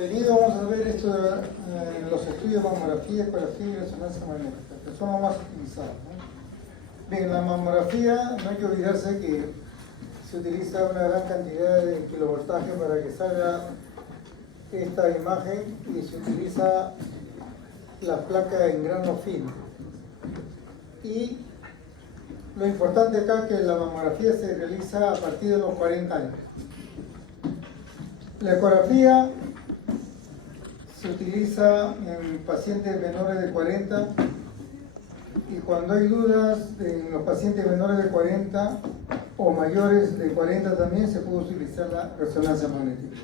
contenido vamos a ver esto de los estudios de mamografía, ecografía y resonancia magnética, que son los más utilizados, ¿no? Bien, la mamografía no hay que olvidarse que se utiliza una gran cantidad de kilovoltaje para que salga esta imagen y se utiliza la placa en grano fino. Y lo importante acá es que la mamografía se realiza a partir de los 40 años. La ecografía se utiliza en pacientes menores de 40 y cuando hay dudas en los pacientes menores de 40 o mayores de 40 también se puede utilizar la resonancia magnética.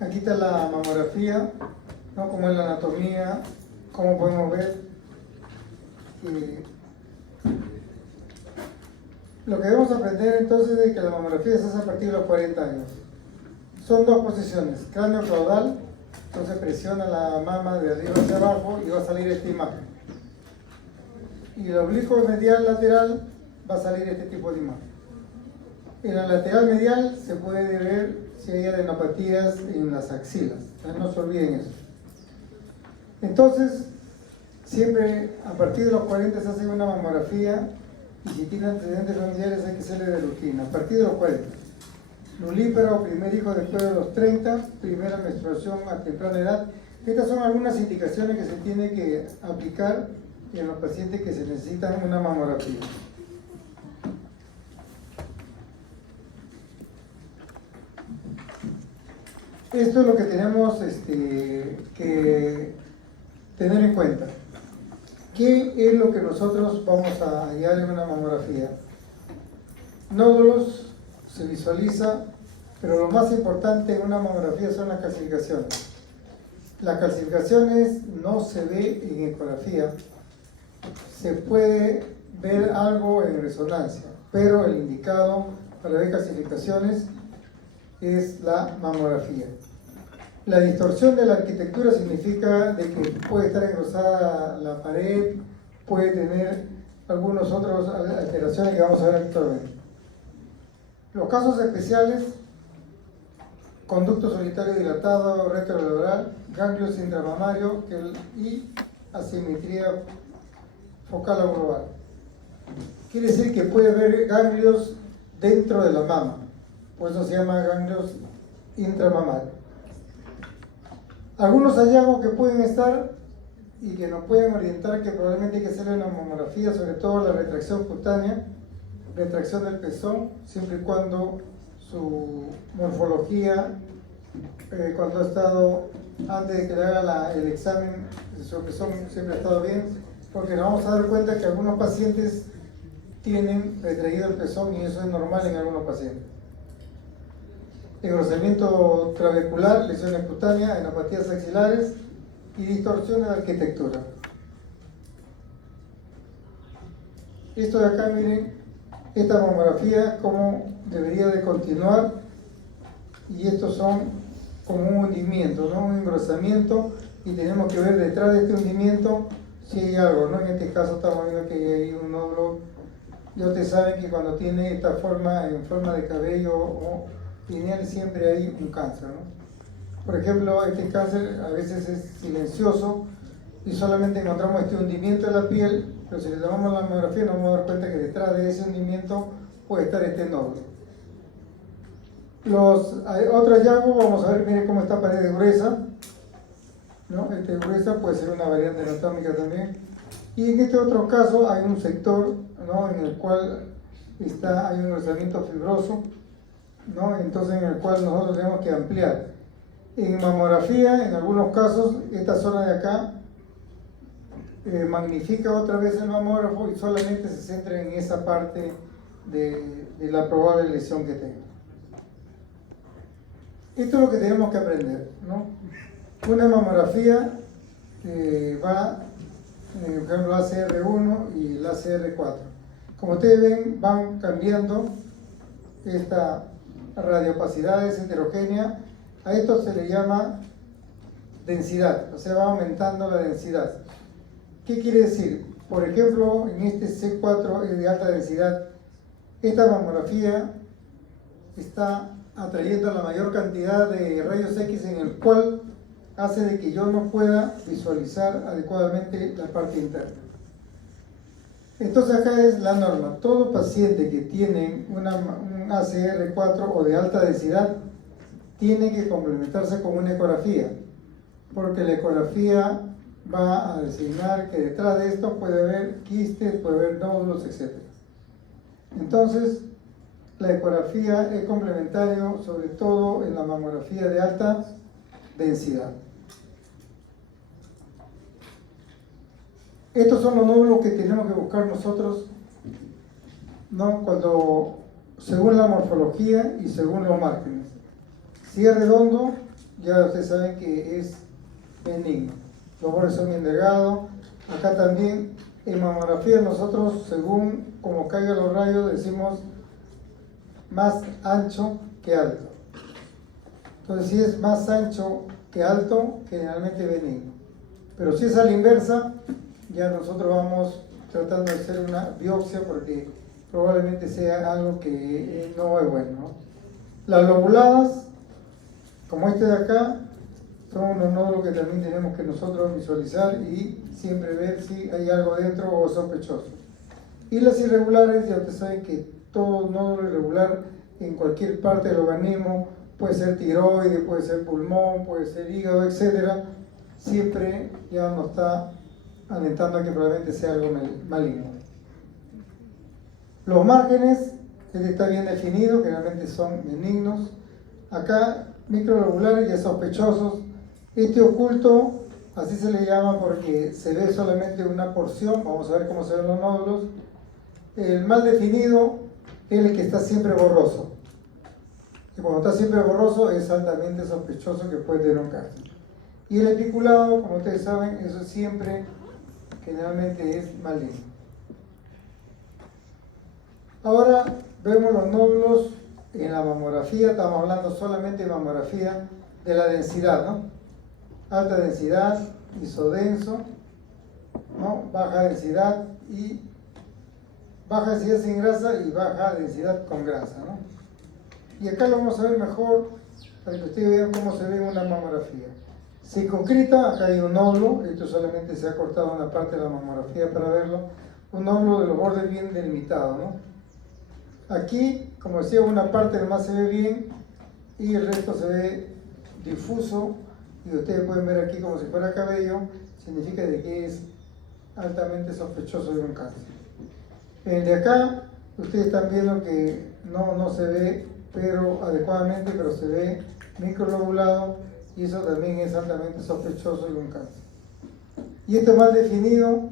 Aquí está la mamografía, ¿no? Como es la anatomía, como podemos ver. Lo que debemos aprender entonces es que la mamografía se hace a partir de los 40 años. Son dos posiciones, cráneo caudal, entonces presiona la mama de arriba hacia abajo y va a salir esta imagen. Y el oblicuo medial lateral va a salir este tipo de imagen. En la lateral medial se puede ver si hay adenopatías en las axilas, no se olviden eso. Entonces, siempre a partir de los 40 se hace una mamografía y si tiene antecedentes familiares hay que hacerle de rutina, a partir de los 40. Nulípero, primer hijo después de los 30, primera menstruación a temprana edad. Estas son algunas indicaciones que se tiene que aplicar en los pacientes que se necesitan una mamografía. Esto es lo que tenemos que tener en cuenta. ¿Qué es lo que nosotros vamos a hallar en una mamografía? Nódulos se visualiza, pero lo más importante en una mamografía son las calcificaciones. Las calcificaciones no se ve en ecografía, se puede ver algo en resonancia, pero el indicado para ver calcificaciones es la mamografía. La distorsión de la arquitectura significa de que puede estar engrosada la pared, puede tener algunas otras alteraciones que vamos a ver actualmente. Los casos especiales: conducto solitario dilatado, retrolateral, ganglios intramamario y asimetría focal o global. Quiere decir que puede haber ganglios dentro de la mama, por eso se llama ganglios intramamarios. Algunos hallazgos que pueden estar y que nos pueden orientar que probablemente hay que hacerle una mamografía, sobre todo la retracción cutánea, retracción del pezón, siempre y cuando su morfología, cuando ha estado, antes de que le haga el examen, su pezón siempre ha estado bien, porque nos vamos a dar cuenta que algunos pacientes tienen retraído el pezón y eso es normal en algunos pacientes. Engrosamiento trabecular, lesiones cutáneas, enopatías axilares y distorsión de la arquitectura. Esto de acá, miren, esta mamografía, cómo debería de continuar, y estos son como un hundimiento, ¿no? Un engrosamiento, y tenemos que ver detrás de este hundimiento si hay algo, ¿no? En este caso estamos viendo que hay un nódulo, y ustedes saben que cuando tiene esta forma, en forma de cabello o lineal, siempre hay un cáncer, ¿no? Por ejemplo, este cáncer a veces es silencioso y solamente encontramos este hundimiento de la piel, pero si le tomamos la mamografía nos vamos a dar cuenta que detrás de ese hundimiento puede estar este nódulo. Otro hallazgo, vamos a ver, miren cómo está pared gruesa, ¿no? Gruesa puede ser una variante anatómica también. Y en este otro caso hay un sector, ¿no? En el cual hay un engrosamiento fibroso, ¿no? Entonces, en el cual nosotros tenemos que ampliar. En mamografía, en algunos casos, esta zona de acá magnifica otra vez el mamógrafo y solamente se centra en esa parte de la probable lesión que tenga. Esto es lo que tenemos que aprender, ¿no? Una mamografía va, por ejemplo, la ACR1 y la ACR4. Como ustedes ven, van cambiando esta radiopacidad, es heterogénea. A esto se le llama densidad, o sea, va aumentando la densidad. ¿Qué quiere decir? Por ejemplo, en este C4 es de alta densidad esta mamografía está atrayendo la mayor cantidad de rayos X, en el cual hace de que yo no pueda visualizar adecuadamente la parte interna. Entonces acá es la norma: todo paciente que tiene un ACR4 o de alta densidad tiene que complementarse con una ecografía, porque la ecografía va a designar que detrás de esto puede haber quistes, puede haber nódulos, etc. Entonces, la ecografía es complementario, sobre todo en la mamografía de alta densidad. Estos son los nódulos que tenemos que buscar nosotros, ¿no? Según la morfología y según los márgenes. Si es redondo, ya ustedes saben que es benigno. Los bordes son bien delgados. Acá también, en mamografía, nosotros, según como caigan los rayos, decimos más ancho que alto. Entonces, si es más ancho que alto, generalmente benigno. Pero si es a la inversa, ya nosotros vamos tratando de hacer una biopsia, porque probablemente sea algo que no es bueno, ¿no? Las lobuladas, como este de acá, son unos nódulos que también tenemos que nosotros visualizar y siempre ver si hay algo dentro o sospechoso. Y las irregulares, ya ustedes saben que todo nódulo irregular en cualquier parte del organismo, puede ser tiroides, puede ser pulmón, puede ser hígado, etc., siempre ya nos está alentando a que probablemente sea algo maligno. Los márgenes, este está bien definido, generalmente son benignos. Acá, microlobulares ya sospechosos. Este oculto, así se le llama porque se ve solamente una porción. Vamos a ver cómo se ven los nódulos. El mal definido es el que está siempre borroso. Y cuando está siempre borroso es altamente sospechoso que puede tener un cáncer. Y el epiculado, como ustedes saben, eso siempre generalmente es maligno. Ahora vemos los nódulos en la mamografía. Estamos hablando solamente de mamografía de la densidad, ¿no? Alta densidad, isodenso, ¿no? Baja densidad sin grasa y baja densidad con grasa, ¿no? Y acá lo vamos a ver mejor para que ustedes vean cómo se ve una mamografía. Circunscrita, acá hay un nódulo, esto solamente se ha cortado una parte de la mamografía para verlo, un nódulo de los bordes bien delimitados, ¿no? Aquí, como decía, una parte nomás se ve bien y el resto se ve difuso, y ustedes pueden ver aquí como si fuera cabello, significa de que es altamente sospechoso de un cáncer. El de acá, ustedes están viendo que no se ve adecuadamente, pero se ve microlobulado, y eso también es altamente sospechoso de un cáncer. Y este mal definido,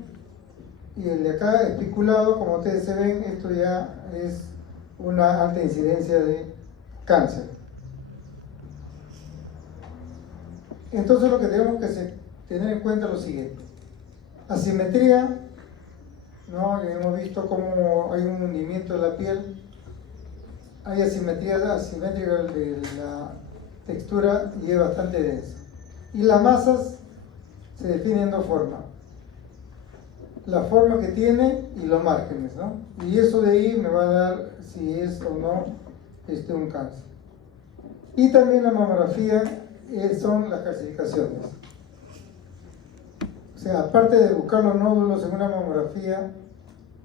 y el de acá espiculado, como ustedes se ven, esto ya es una alta incidencia de cáncer. Entonces lo que tenemos que tener en cuenta es lo siguiente: asimetría, ¿no? Ya hemos visto cómo hay un hundimiento de la piel, hay asimetría asimétrica de la textura y es bastante densa. Y las masas se definen de dos formas: la forma que tiene y los márgenes, ¿no? Y eso de ahí me va a dar si es o no un cáncer. Y también la mamografía son las calcificaciones. O sea, aparte de buscar los nódulos en una mamografía,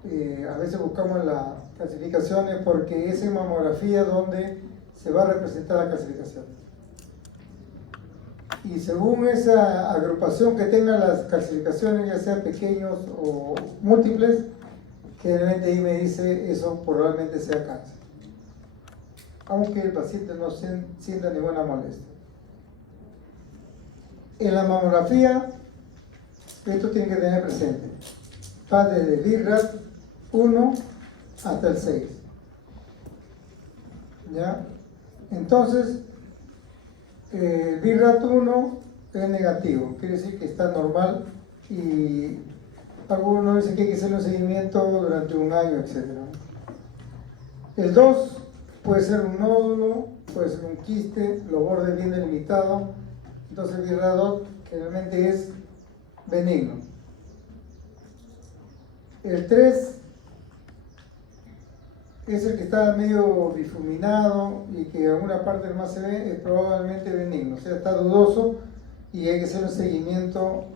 a veces buscamos las calcificaciones porque es en mamografía donde se va a representar la calcificación. Y según esa agrupación que tengan las calcificaciones, ya sean pequeños o múltiples, generalmente ahí me dice eso probablemente sea cáncer, aunque el paciente no sienta ninguna molestia. En la mamografía, esto tiene que tener presente: va desde BIRAT 1 hasta el 6. ¿Ya? Entonces, BIRAT 1 es negativo, quiere decir que está normal, y algunos dicen que hay que hacer un seguimiento durante un año, etc. El 2 puede ser un nódulo, puede ser un quiste, los bordes bien delimitados. Entonces BIRAT 2 generalmente es benigno. El 3 es el que está medio difuminado y que alguna parte más se ve, es probablemente benigno, o sea, está dudoso y hay que hacer un seguimiento,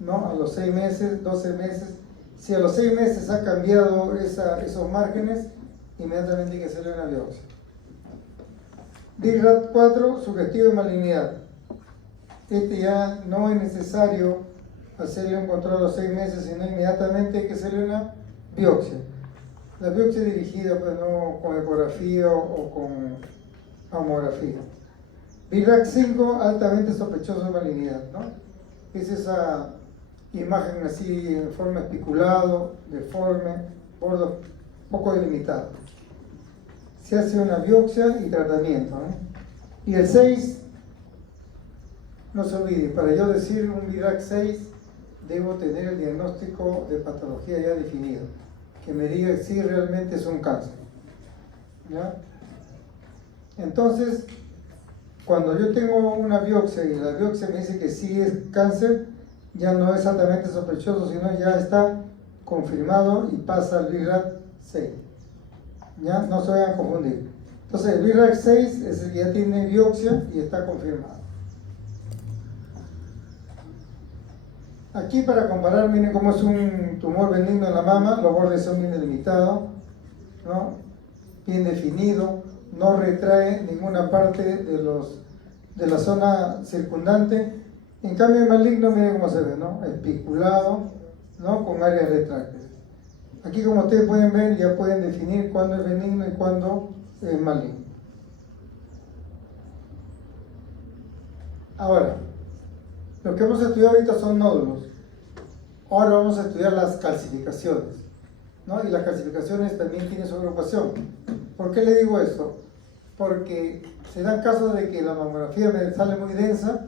¿no? A los 6 meses, 12 meses. Si a los 6 meses ha cambiado esos márgenes, inmediatamente hay que hacerle una biopsia. BIRAT 4, sugestivo de malignidad. Este ya no es necesario hacerle un control a los 6 meses, sino inmediatamente hay que hacerle una biopsia. La biopsia dirigida, pues no con ecografía o con mamografía. BIRAT 5, altamente sospechoso de malignidad, ¿no? Es esa imagen así en forma especulado, deforme, bordo poco delimitado. Se hace una biopsia y tratamiento, ¿no? Y el 6, no se olvide, para yo decir un BIRAT 6, debo tener el diagnóstico de patología ya definido, que me diga si realmente es un cáncer, ¿ya? Entonces, cuando yo tengo una biopsia y la biopsia me dice que sí es cáncer, ya no es altamente sospechoso, sino ya está confirmado y pasa al BIRAT 6. ¿Ya? No se vayan a confundir. Entonces, el BIRAT 6 es el que ya tiene biopsia y está confirmado. Aquí, para comparar, miren cómo es un tumor benigno en la mama, los bordes son bien delimitados, ¿no? Bien definido, no retrae ninguna parte de la zona circundante. En cambio, el maligno, miren cómo se ve, ¿no? Especulado, ¿no? Con áreas retráctiles. Aquí, como ustedes pueden ver, ya pueden definir cuándo es benigno y cuándo es maligno. Ahora, lo que hemos estudiado ahorita son nódulos. Ahora vamos a estudiar las calcificaciones, ¿no? Y las calcificaciones también tienen su agrupación. ¿Por qué le digo esto? Porque se dan casos de que la mamografía me sale muy densa,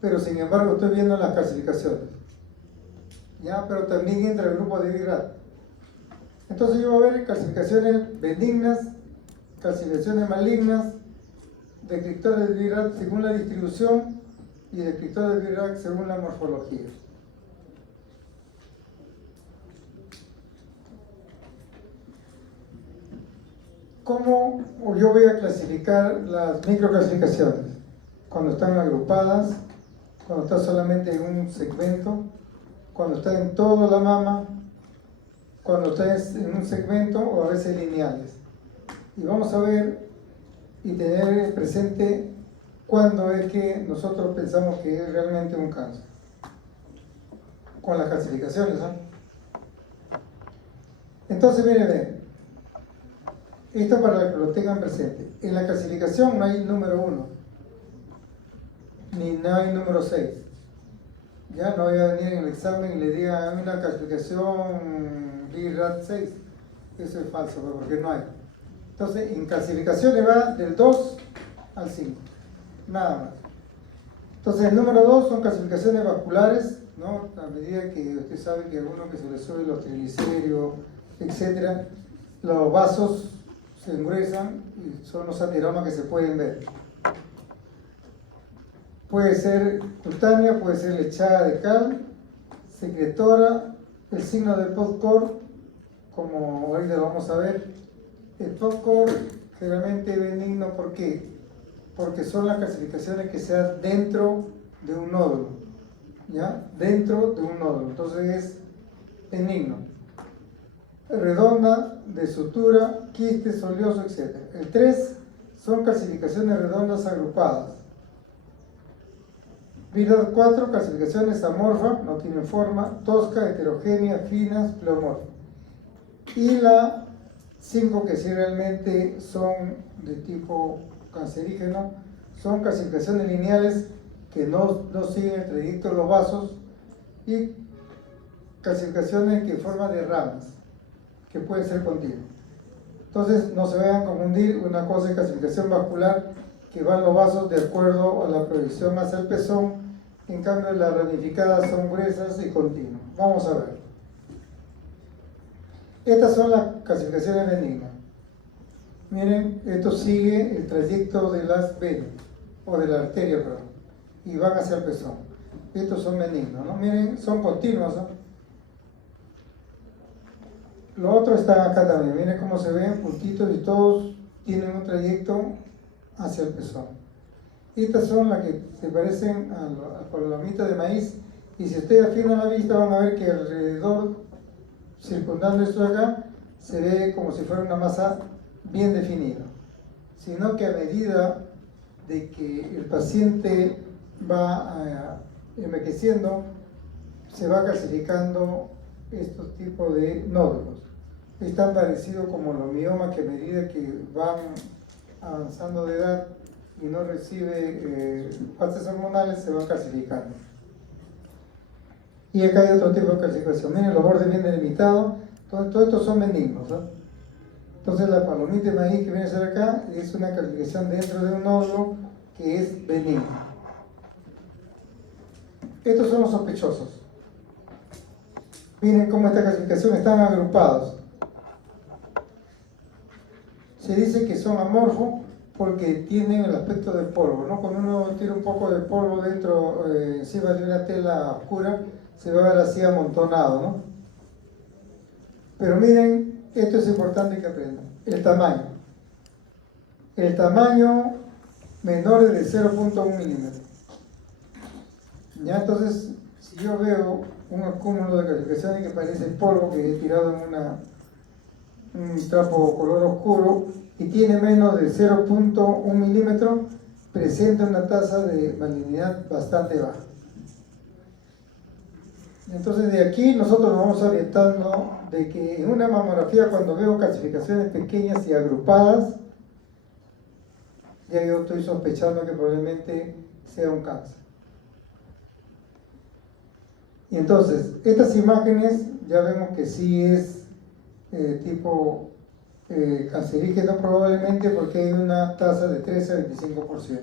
pero sin embargo estoy viendo las calcificaciones, ¿ya? Pero también entra el grupo de BIRAT. Entonces yo voy a ver calcificaciones benignas, calcificaciones malignas, descriptores de BIRAT según la distribución y descriptores de BIRAT según la morfología. ¿Cómo yo voy a clasificar las microclasificaciones? Cuando están agrupadas, cuando está solamente en un segmento, cuando está en toda la mama, cuando está en un segmento o a veces lineales. Y vamos a ver y tener presente cuándo es que nosotros pensamos que es realmente un cáncer. Con las clasificaciones, ¿no? Entonces, miren, esto para que lo tengan presente. En la clasificación no hay número 1, ni no hay número 6. Ya no voy a venir en el examen y le diga, dame una clasificación BIRAT 6. Eso es falso, porque no hay. Entonces, en clasificaciones va del 2 al 5. Nada más. Entonces, el número 2 son clasificaciones vasculares, ¿no? A medida que usted sabe que a alguno que se le sube los triglicéridos, etc., los vasos se engruesan y son los atiramas que se pueden ver. Puede ser cutánea, puede ser lechada de cal, secretora, el signo del PODCOR, como ahorita lo vamos a ver. El PODCOR generalmente es benigno, ¿por qué? Porque son las clasificaciones que se dan dentro de un nódulo, ¿ya? Dentro de un nódulo, entonces es benigno. Redonda, de sutura, quiste, solioso, etc. El 3 son clasificaciones redondas agrupadas. BIRAT 4, clasificaciones amorfa, no tienen forma, tosca, heterogénea, finas, pleomorfa. Y la 5, que sí realmente son de tipo cancerígeno, son clasificaciones lineales que no siguen el trayecto de los vasos y clasificaciones que forman de ramas, que pueden ser continuas. Entonces, no se vayan a confundir, una cosa es clasificación vascular, que van los vasos de acuerdo a la proyección hacia el pezón, en cambio las ramificadas son gruesas y continuas. Vamos a ver. Estas son las clasificaciones benignas. Miren, esto sigue el trayecto de las venas, o de la arteria, perdón, y van hacia el pezón. Estos son benignos, ¿no? Miren, son continuos, ¿no? Lo otro está acá también, miren cómo se ven puntitos y todos tienen un trayecto hacia el pezón. Estas son las que se parecen a la palomita de maíz, y si ustedes afinan la vista van a ver que alrededor, circundando esto de acá, se ve como si fuera una masa bien definida, sino que a medida de que el paciente va envejeciendo, se va calcificando estos tipos de nódulos. Es tan parecido como los miomas, que a medida que van avanzando de edad y no recibe fases hormonales, se van calcificando. Y acá hay otro tipo de calcificación. Miren, los bordes bien delimitados. Todos estos son benignos, ¿no? Entonces la palomita de maíz que viene a ser acá es una calcificación dentro de un nódulo que es benigno. Estos son los sospechosos. Miren cómo esta clasificación están agrupados. Se dice que son amorfos porque tienen el aspecto de polvo, ¿no? Cuando uno tira un poco de polvo dentro, encima de una tela oscura, se va a ver así amontonado, ¿no? Pero miren, esto es importante que aprendan. El tamaño. El tamaño menor de 0.1 milímetros. Ya, entonces, si yo veo un acúmulo de calcificaciones que parece polvo que he tirado en un trapo color oscuro y tiene menos de 0.1 milímetro, presenta una tasa de malignidad bastante baja. Entonces, de aquí nosotros nos vamos orientando de que en una mamografía, cuando veo calcificaciones pequeñas y agrupadas, ya yo estoy sospechando que probablemente sea un cáncer. Y entonces, estas imágenes ya vemos que sí es tipo cancerígeno probablemente, porque hay una tasa de 13 a 25%.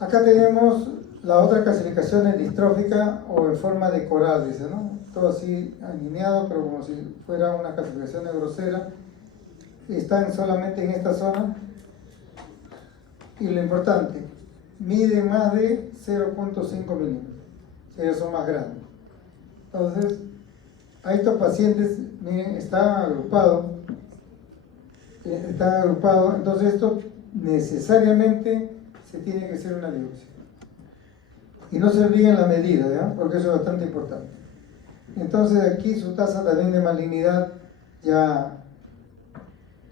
Acá tenemos la otra clasificación es distrófica o en forma de coral, dice, ¿no? Todo así alineado, pero como si fuera una clasificación grosera. Están solamente en esta zona. Y lo importante, miden más de 0.5 milímetros. Ellos son más grandes. Entonces, a estos pacientes, miren, están agrupados. Entonces esto necesariamente se tiene que hacer una biopsia. Y no se olviden la medida, ¿ya? Porque eso es bastante importante. Entonces aquí su tasa también de malignidad ya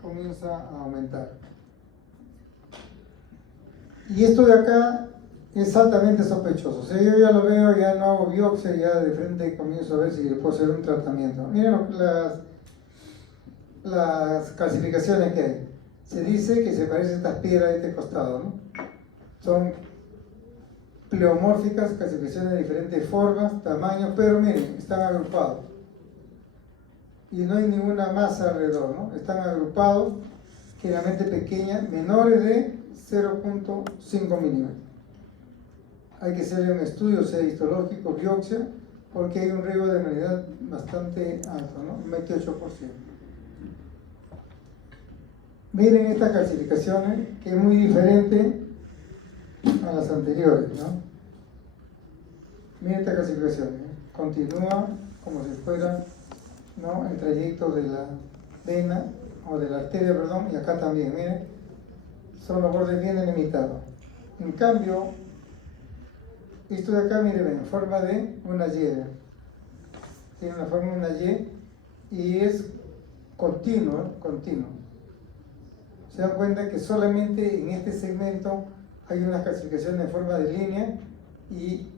comienza a aumentar. Y esto de acá es altamente sospechoso. O sea, yo ya lo veo, ya no hago biopsia, ya de frente comienzo a ver si le puedo hacer un tratamiento. Miren las calcificaciones que hay. Se dice que se parecen estas piedras de este costado, ¿no? Son pleomórficas, calcificaciones de diferentes formas, tamaños, pero miren, están agrupados. Y no hay ninguna masa alrededor, ¿no? Están agrupados, generalmente pequeñas, menores de 0.5 milímetros. Hay que hacerle un estudio, sea histológico, biopsia, porque hay un riesgo de malignidad bastante alto, ¿no? Un 28%. Miren estas calcificaciones, que es muy diferente a las anteriores, ¿no? Miren esta clasificación, ¿eh? Continúa como si fuera, ¿no?, el trayecto de la vena o de la arteria, perdón, y acá también, miren, son los bordes bien delimitados. En cambio, esto de acá, miren, en forma de una Y, tiene una forma de una Y y es continuo, ¿eh? Continuo. Se dan cuenta que solamente en este segmento hay unas clasificaciones en forma de línea y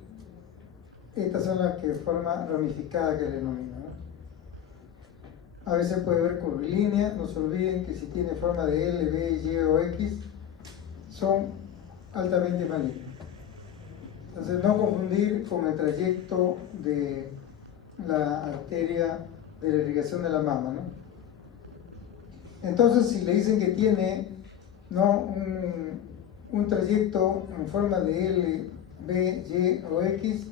estas son las que forma ramificada que le denomina, ¿no? A veces puede ver curvilínea, no se olviden que si tiene forma de L, B, Y o X son altamente malignas. Entonces no confundir con el trayecto de la arteria de la irrigación de la mama, ¿no? Entonces, si le dicen que tiene, ¿no?, un trayecto en forma de L, B, Y o X,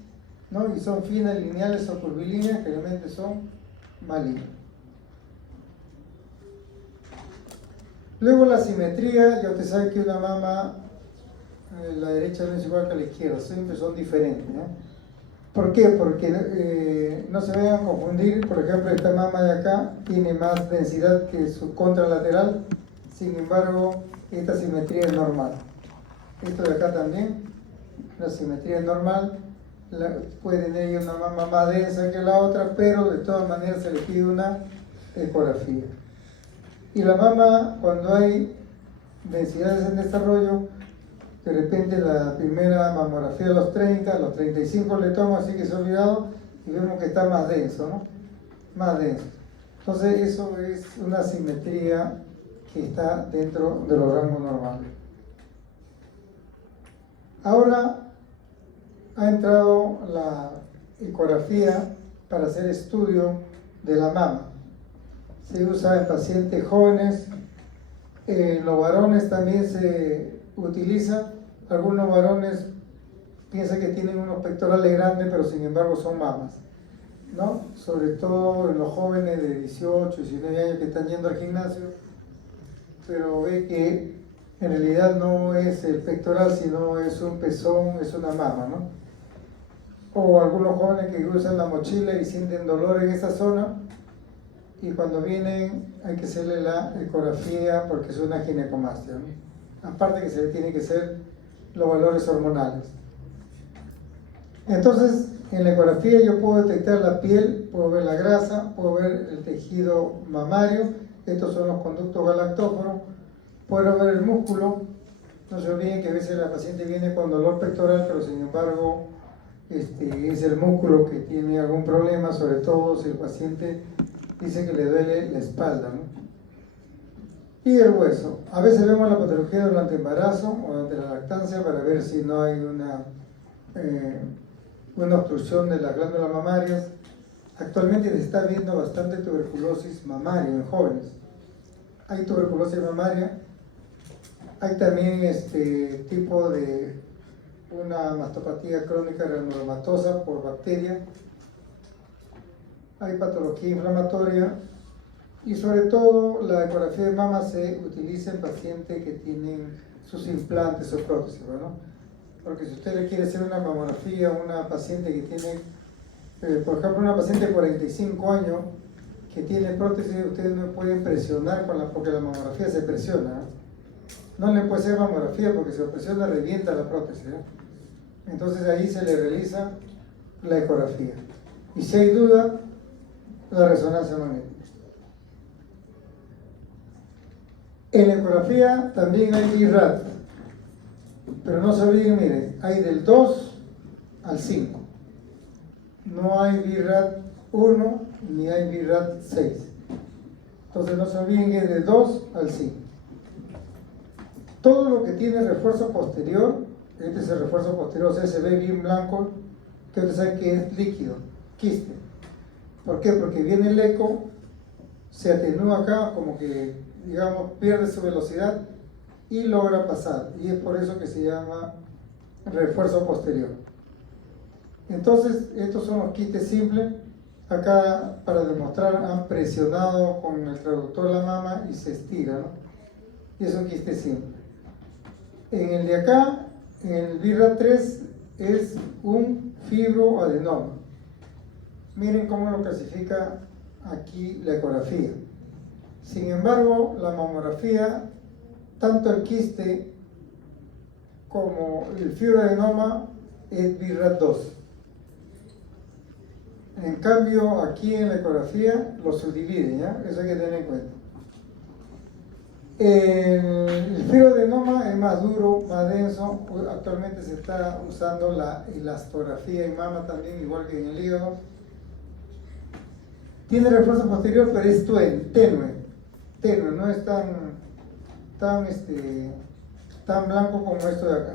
¿no?, y son finas, lineales o curvilíneas, generalmente son malignas. Luego la simetría, ya usted sabe que una mama, la derecha no es igual que la izquierda, siempre son diferentes, ¿no? ¿Por qué? Porque no se vayan a confundir, por ejemplo, esta mama de acá tiene más densidad que su contralateral, sin embargo, esta simetría es normal. Esto de acá también, la simetría es normal, puede tener una mama más densa que la otra, pero de todas maneras se le pide una ecografía. Y la mama, cuando hay densidades en desarrollo, de repente la primera mamografía a los 30, a los 35 le tomo, así que se ha olvidado, y vemos que está más denso, ¿no? Más denso. Entonces eso es una simetría que está dentro de los rangos normales. Ahora ha entrado la ecografía para hacer estudio de la mama. Se usa en pacientes jóvenes, en los varones también se utiliza. Algunos varones piensan que tienen unos pectorales grandes, pero sin embargo son mamas, ¿no? Sobre todo en los jóvenes de 18, 19 años que están yendo al gimnasio, pero ve que en realidad no es el pectoral, sino es un pezón, es una mama, ¿no? O algunos jóvenes que usan la mochila y sienten dolor en esa zona, y cuando vienen hay que hacerle la ecografía porque es una ginecomastia, ¿no? Aparte que se le tiene que hacer los valores hormonales. Entonces, en la ecografía yo puedo detectar la piel, puedo ver la grasa, puedo ver el tejido mamario, estos son los conductos galactóforos, puedo ver el músculo. No se olviden que a veces la paciente viene con dolor pectoral, pero sin embargo es el músculo que tiene algún problema, sobre todo si el paciente dice que le duele la espalda, ¿no? Y el hueso. A veces vemos la patología durante el embarazo o durante la lactancia para ver si no hay una obstrucción de las glándulas mamarias. Actualmente se está viendo bastante tuberculosis mamaria en jóvenes. Hay tuberculosis mamaria, hay también tipo de una mastopatía crónica granulomatosa por bacteria, hay patología inflamatoria y sobre todo la ecografía de mama se utiliza en pacientes que tienen sus implantes o prótesis, ¿no? Porque si usted le quiere hacer una mamografía a una paciente que tiene, por ejemplo, una paciente de 45 años que tiene prótesis, ustedes no pueden presionar porque la mamografía se presiona, ¿no? No le puede hacer mamografía porque si lo presiona revienta la prótesis, ¿no? Entonces ahí se le realiza la ecografía. Y si hay duda, la resonancia magnética. En la ecografía también hay BIRAT, pero no se olviden, miren, hay del 2 al 5. No hay BIRAT 1 ni hay BIRAT 6. Entonces no se olviden que es del 2 al 5. Todo lo que tiene refuerzo posterior, este es el refuerzo posterior, o sea, se ve bien blanco, que ustedes saben que es líquido, quiste. ¿Por qué? Porque viene el eco, se atenúa acá, como que, digamos, pierde su velocidad y logra pasar. Y es por eso que se llama refuerzo posterior. Entonces, estos son los quistes simples. Acá, para demostrar, han presionado con el traductor la mama y se estira, ¿no? Y es un quiste simple. En el de acá, en el BIRAT 3, es un fibroadenoma. Miren cómo lo clasifica aquí la ecografía. Sin embargo, la mamografía, tanto el quiste como el fibroadenoma es BIRAT 2. En cambio, aquí en la ecografía lo subdividen, ¿ya? Eso hay que tener en cuenta. El fibroadenoma es más duro, más denso. Actualmente se está usando la elastografía en mama también, igual que en el hígado. Tiene refuerzo posterior, pero es tenue, no es tan blanco como esto de acá.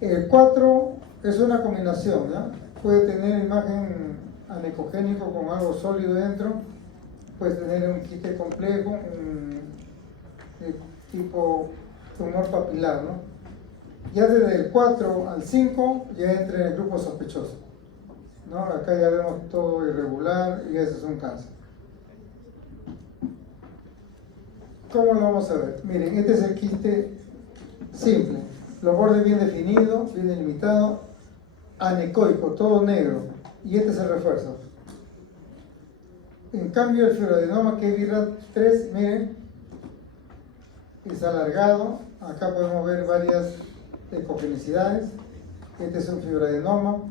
El 4 es una combinación, ¿no? Puede tener imagen anecogénico con algo sólido dentro, puede tener un quiste complejo, de tipo tumor papilar, ¿no? Ya desde el 4 al 5 ya entra en el grupo sospechoso, ¿no? Acá ya vemos todo irregular y ese es un cáncer. ¿Cómo lo vamos a ver? Miren, este es el quiste simple, los bordes bien definidos, bien delimitados, anecoico, todo negro. y este es el refuerzo. En cambio, el fibroadenoma que es BRAF 3, miren, es alargado. Acá podemos ver varias ecogenicidades. Este es un fibroadenoma.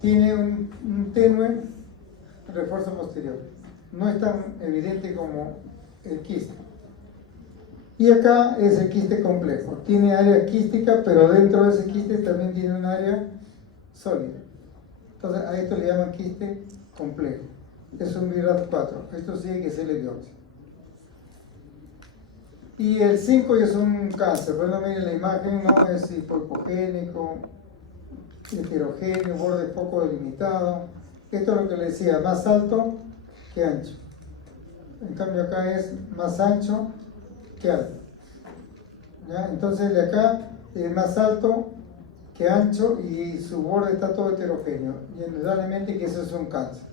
Tiene un tenue refuerzo posterior. No es tan evidente como el quiste. Y acá es el quiste complejo. Tiene área quística, pero dentro de ese quiste también tiene un área sólida. Entonces a esto le llaman quiste complejo. Es un BRAF 4. Esto sí hay que hacerle biopsia. Y el 5 ya es un cáncer. Bueno, miren la imagen, no es hipogénico, heterogéneo, borde poco delimitado. Esto es lo que le decía, más alto que ancho. En cambio acá es más ancho que alto. ¿Ya? Entonces el de acá es más alto que ancho y su borde está todo heterogéneo. Y indudablemente que eso es un cáncer.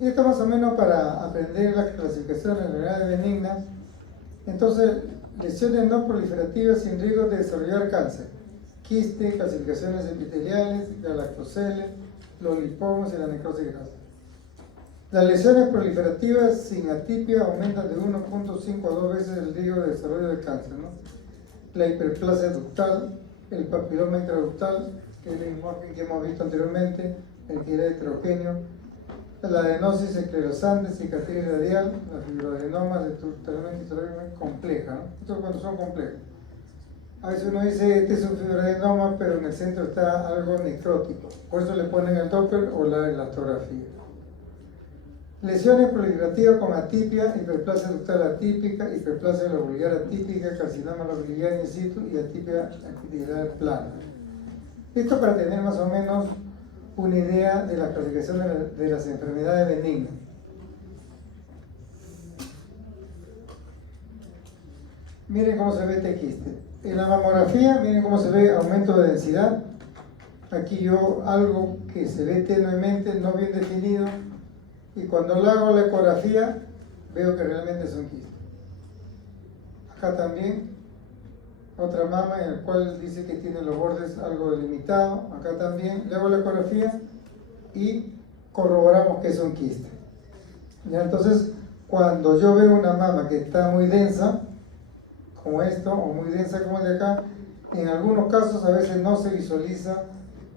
Y esto más o menos para aprender las clasificaciones enfermedades benignas. Entonces, lesiones no proliferativas sin riesgo de desarrollar cáncer. Quiste, calcificaciones epiteliales, galactoceles, los lipomos y la necrosis grasa. Las lesiones proliferativas sin atipia aumentan de 1.5 a 2 veces el riesgo de desarrollo de cáncer, ¿no? La hiperplasia ductal, el papiloma intraductal, que es la imagen que hemos visto anteriormente, el que era heterogéneo, la adenosis esclerosante, cicatriz radial, la fibroadenoma totalmente compleja, ¿no? Estos cuando son complejos. A veces uno dice, este es un fibroadenoma, pero en el centro está algo necrótico. Por eso le ponen el Doppler o la elastografía. Lesiones proliferativas con atipia, hiperplasia ductal atípica, hiperplasia lobular atípica, carcinoma lobular in situ y atipia epitelial plana. Esto para tener más o menos una idea de la clasificación de las enfermedades benignas. Miren cómo se ve este quiste. En la mamografía, miren cómo se ve aumento de densidad. Aquí yo algo que se ve tenuemente, no bien definido, y cuando le hago la ecografía veo que realmente es un quiste. Acá también otra mama en la cual dice que tiene los bordes algo delimitados. Acá también le hago la ecografía y corroboramos que es un quiste. ¿Ya? Entonces, cuando yo veo una mama que está muy densa, como esto, o muy densa como el de acá, en algunos casos a veces no se visualiza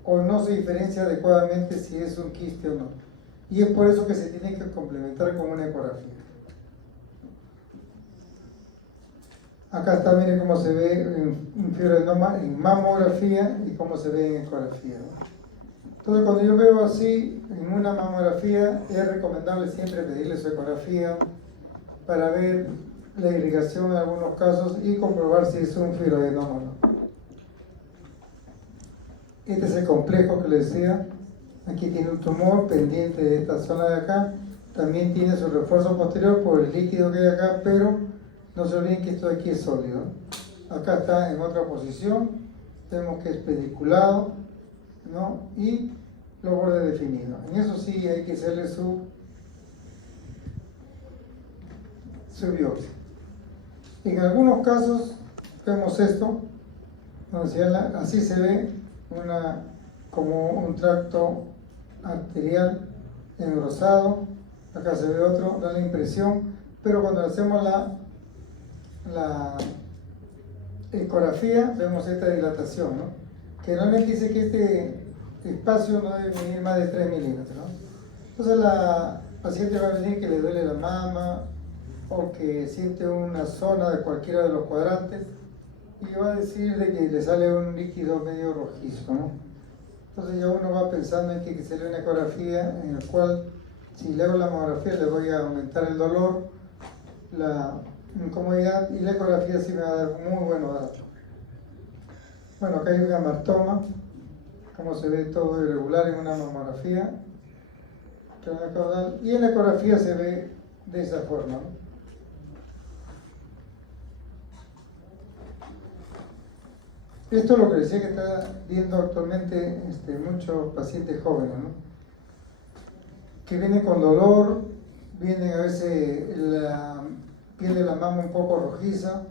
o no se diferencia adecuadamente si es un quiste o no. Y es por eso que se tiene que complementar con una ecografía. Acá está, miren cómo se ve un fibroadenoma en mamografía y cómo se ve en ecografía, ¿no? Entonces, cuando yo veo así en una mamografía, es recomendable siempre pedirle su ecografía para ver la irrigación en algunos casos y comprobar si es un fibroadenoma o no. Este es el complejo que les decía. Aquí tiene un tumor pendiente de esta zona de acá. También tiene su refuerzo posterior por el líquido que hay acá, pero no se olviden que esto de aquí es sólido. Acá está en otra posición. Vemos que es pediculado, ¿no? Y los bordes definidos. En eso sí hay que hacerle su biopsia. En algunos casos vemos esto, así se ve como un tracto arterial engrosado. Acá se ve otro, da la impresión, pero cuando hacemos la ecografía vemos esta dilatación, ¿no? Que normalmente dice que este espacio no debe medir más de 3 milímetros, ¿no? Entonces la paciente va a venir que le duele la mama o que siente una zona de cualquiera de los cuadrantes y va a decir de que le sale un líquido medio rojizo, ¿no? Entonces ya uno va pensando en que se le una ecografía en el cual si le hago la mamografía le voy a aumentar el dolor, la incomodidad, y la ecografía sí me va a dar muy buenos datos. Bueno, acá hay un gamartoma, como se ve todo irregular en una mamografía, y en la ecografía se ve de esa forma, ¿no? Esto es lo que decía que está viendo actualmente muchos pacientes jóvenes, ¿no? Que vienen con dolor, vienen a veces la piel de la mama un poco rojiza,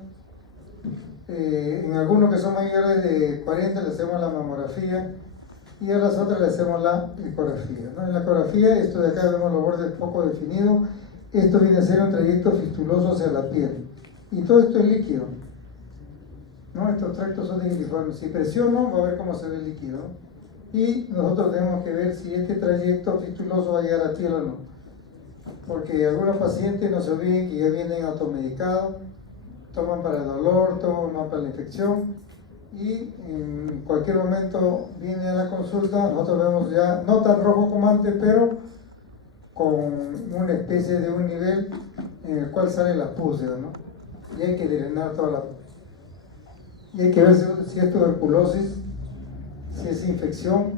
En algunos que son mayores de 40 le hacemos la mamografía y a las otras le hacemos la ecografía, ¿no? En la ecografía, esto de acá vemos los bordes poco definidos, esto viene a ser un trayecto fistuloso hacia la piel y todo esto es líquido, ¿no? Estos tractos son de líquido. Si presiono, va a ver cómo se ve el líquido, ¿no? Y nosotros tenemos que ver si este trayecto fistuloso va a llegar a la piel o no, porque algunos pacientes, no se olviden que ya vienen automedicados, toman para el dolor, toman para la infección y en cualquier momento viene a la consulta, nosotros vemos ya no tan rojo como antes, pero con una especie de un nivel en el cual sale la pus, ¿no? Y hay que drenar toda la pus. Y hay que ver si es tuberculosis, si es infección.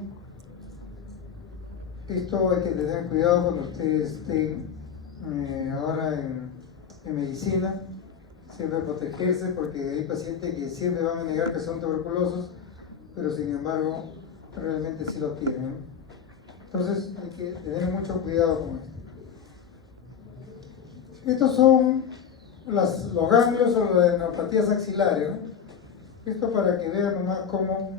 Esto hay que tener cuidado cuando ustedes estén ahora en medicina, siempre protegerse, porque hay pacientes que siempre van a negar que son tuberculosos, pero sin embargo realmente sí lo tienen, ¿no? Entonces hay que tener mucho cuidado con esto. Estos son los ganglios o las adenopatías axilares, ¿no? Esto para que vean nomás cómo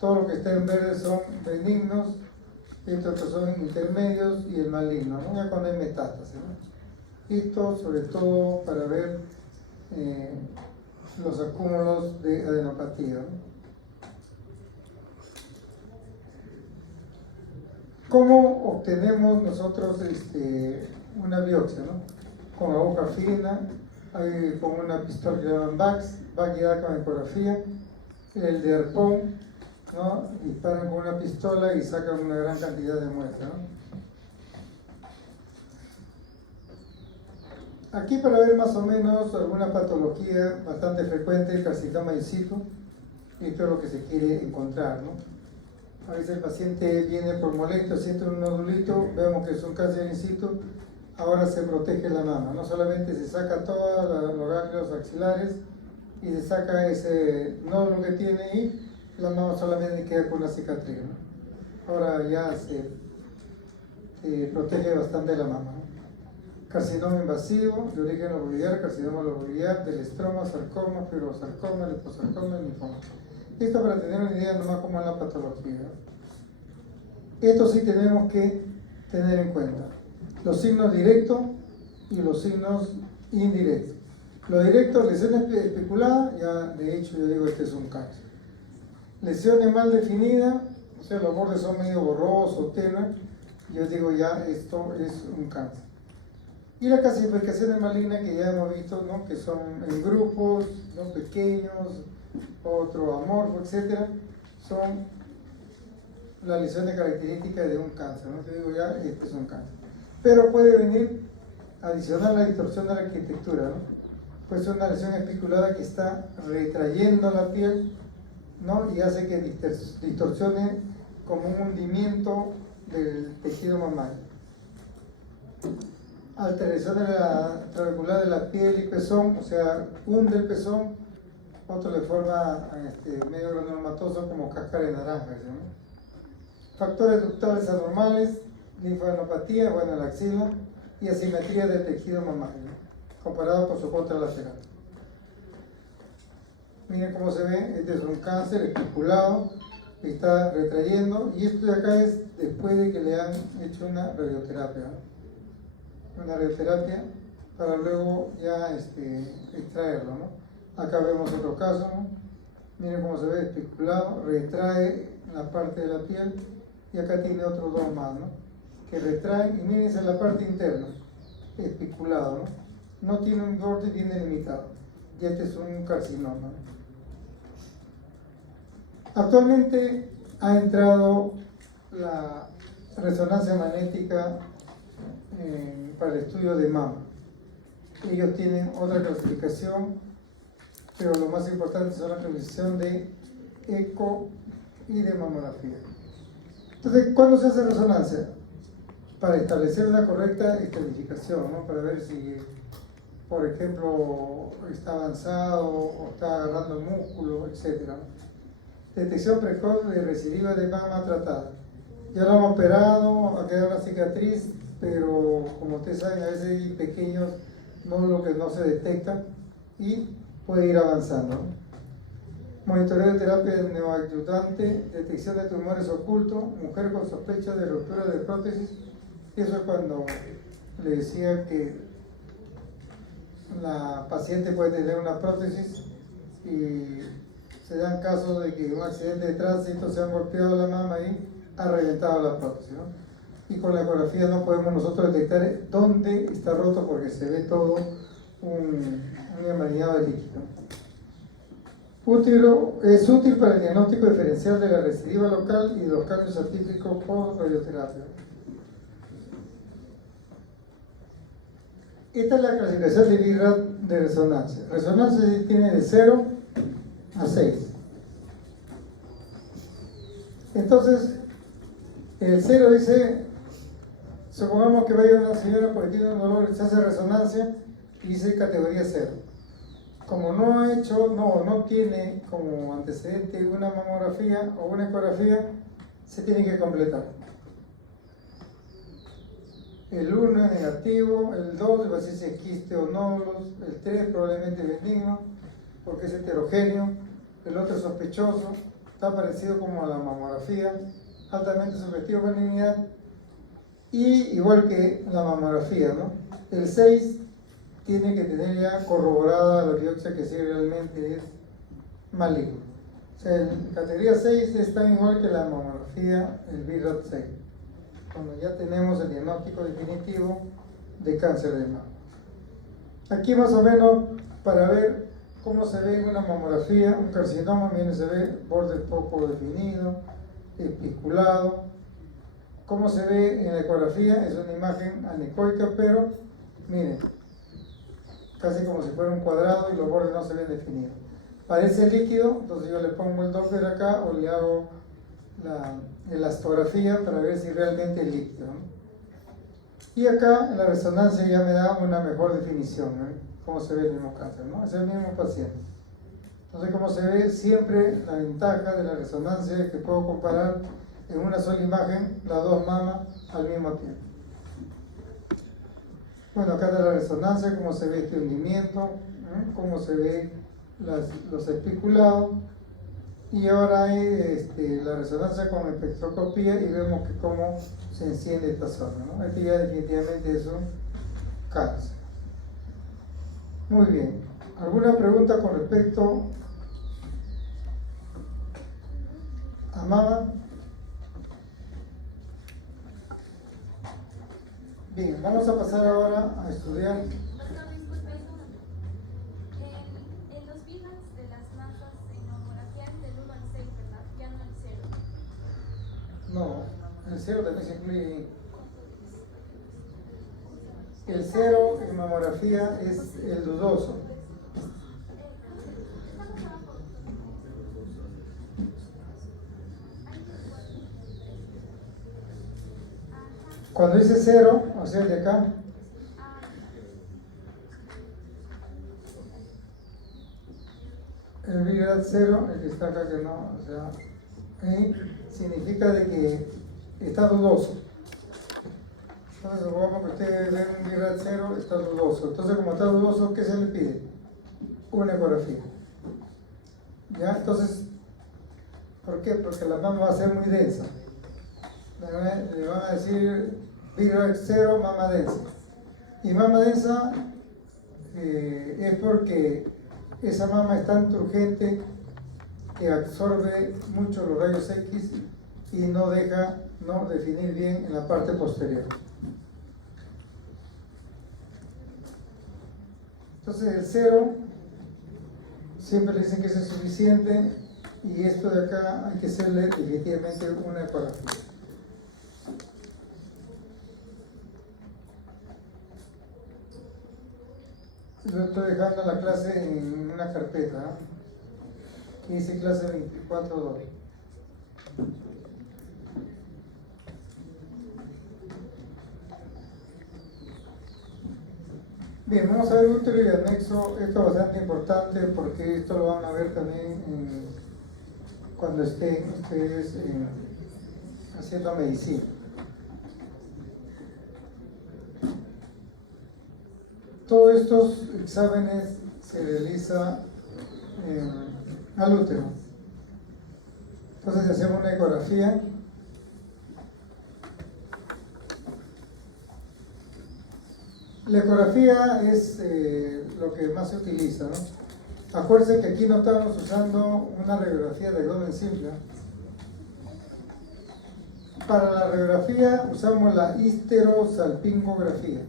todo lo que está en verde son benignos, estos que son intermedios y el maligno, ¿no? Ya cuando hay metástasis, ¿no? Esto sobre todo para ver los acúmulos de adenopatía, ¿no? ¿Cómo obtenemos nosotros una biopsia, ¿no? Con aguja fina, con una pistola que llaman va guiada con ecografía, el de arpón, ¿no? Disparan con una pistola y sacan una gran cantidad de muestras, ¿no? Aquí para ver más o menos alguna patología bastante frecuente, el carcinoma in situ, esto es lo que se quiere encontrar, ¿no? A veces el paciente viene por molesto, siente un nodulito, vemos que es un cáncer in situ, ahora se protege la mama, no solamente se saca todos los ganglios axilares y se saca ese nódulo que tiene y la mama solamente queda con una cicatriz, ¿no? Ahora ya se protege bastante la mama, ¿no? Carcinoma invasivo de origen lobular, carcinoma lobular, del estroma, sarcoma, fibrosarcoma, liposarcoma, linfoma. Esto para tener una idea nomás cómo es la patología. Esto sí tenemos que tener en cuenta. Los signos directos y los signos indirectos. Los directos, lesiones especuladas, ya de hecho yo digo este es un cáncer. Lesiones mal definidas, o sea los bordes son medio borrosos, tenues, yo digo ya esto es un cáncer. Y las clasificaciones malignas que ya hemos visto, ¿no? Que son en grupos, ¿no? Pequeños, otro amorfo, etc. Son las lesiones características de un cáncer, ¿no? Yo digo ya, este es un cáncer. Pero puede venir adicional a la distorsión de la arquitectura, ¿no? Puede ser una lesión espiculada que está retrayendo la piel, ¿no? Y hace que distorsione como un hundimiento del tejido mamario. Alteración de la trabecular de la piel y pezón, o sea, hunde el pezón, otro le forma medio granulomatoso como cáscara de naranja, ¿no? Factores ductales anormales, linfadenopatía, bueno, la axila, y asimetría del tejido mamario, ¿no? Comparado con su contralateral. Miren cómo se ve, este es un cáncer especulado que está retrayendo, y esto de acá es después de que le han hecho una radioterapia, ¿no? Una radioterapia para luego ya extraerlo, ¿no? Acá vemos otro caso, ¿no? Miren cómo se ve especulado, retrae la parte de la piel y acá tiene otros dos más, ¿no? Que retraen y miren esa es la parte interna, especulado, ¿no? No tiene un borde bien delimitado y este es un carcinoma, ¿no? Actualmente ha entrado la resonancia magnética para el estudio de mama. Ellos tienen otra clasificación, pero lo más importante es la clasificación de eco y de mamografía. Entonces, ¿cuándo se hace resonancia? Para establecer una correcta estratificación, ¿no? Para ver si, por ejemplo, está avanzado o está agarrando el músculo, etc. Detección precoz de recidiva de mama tratada. Ya lo hemos operado, ha quedado una cicatriz, pero como ustedes saben, a veces hay pequeños nódulos que no se detectan y puede ir avanzando, ¿no? Monitoreo de terapia neoayudante, detección de tumores ocultos, mujer con sospecha de ruptura de prótesis. Eso es cuando le decía que la paciente puede tener una prótesis y se dan casos de que un accidente de tránsito se han golpeado la mama y ha reventado la prótesis, ¿no? Y con la ecografía no podemos nosotros detectar dónde está roto porque se ve todo un emaranhado de líquido. Es útil para el diagnóstico diferencial de la recidiva local y de los cambios atípicos por radioterapia. Esta es la clasificación de BIRAD de resonancia. Resonancia tiene de 0 a 6. Entonces, el 0 dice, supongamos que vaya una señora porque tiene un dolor, se hace resonancia y dice categoría 0. Como no ha hecho, no tiene como antecedente una mamografía o una ecografía, se tiene que completar. El 1 es negativo, el 2 va a decir si es quiste o nódulos, el 3 probablemente benigno, porque es heterogéneo, el otro es sospechoso, está parecido como a la mamografía, altamente sugestivo con benignidad, y igual que la mamografía, ¿no? El 6 tiene que tener ya corroborada la biopsia que sí realmente es maligno. O sea, en categoría 6 es tan igual que la mamografía, el BIRAD 6. Cuando ya tenemos el diagnóstico definitivo de cáncer de mama. Aquí más o menos para ver cómo se ve en una mamografía, un carcinoma, miren, se ve borde poco definido, especulado. Cómo se ve en la ecografía, es una imagen anecoica, pero miren, casi como si fuera un cuadrado y los bordes no se ven definidos. Parece líquido, entonces yo le pongo el Doppler acá o le hago la elastografía para ver si realmente es líquido, ¿no? Y acá en la resonancia ya me da una mejor definición, ¿no? Cómo se ve el mismo cáncer, ¿no? Es el mismo paciente. Entonces, como se ve, siempre la ventaja de la resonancia es que puedo comparar en una sola imagen las dos mamas al mismo tiempo. Bueno, acá está la resonancia, cómo se ve este hundimiento, ¿eh? Cómo se ve los especulados. Y ahora hay la resonancia con espectroscopía y vemos que cómo se enciende esta zona, ¿no? Este ya definitivamente es un cáncer. Muy bien. ¿Alguna pregunta con respecto a mama? Bien, vamos a pasar ahora a estudiar. Doctor, disculpe, en los BIRADs de las masas en mamografía es del 1 al 6, ¿verdad? Ya no el 0. No, el 0 también se incluye ahí. El 0 en mamografía es el dudoso. Cuando dice 0, o sea, el de acá, el BIRAD 0, el que está acá que no, o sea, ahí significa de que está dudoso. Entonces, supongamos que ustedes ven un BIRAD 0, está dudoso. Entonces, como está dudoso, ¿qué se le pide? Una ecografía. ¿Ya? Entonces, ¿por qué? Porque la mama va a ser muy densa. Le van a decir BIRAD 0, mama densa. Y mama densa es porque esa mama es tan turgente que absorbe mucho los rayos X y no deja definir bien en la parte posterior. Entonces el 0 siempre le dicen que eso es suficiente y esto de acá hay que hacerle definitivamente una ecografía. Yo estoy dejando la clase en una carpeta, ¿no? Que dice clase 24.2. Bien, vamos a ver útero y anexo. Esto es bastante importante porque esto lo van a ver también cuando estén ustedes haciendo medicina. Todos estos exámenes se realizan al útero. Entonces hacemos una ecografía. La ecografía es lo que más se utiliza, ¿no? Acuérdense que aquí no estamos usando una radiografía de abdomen simple. Para la radiografía usamos la histerosalpingografía.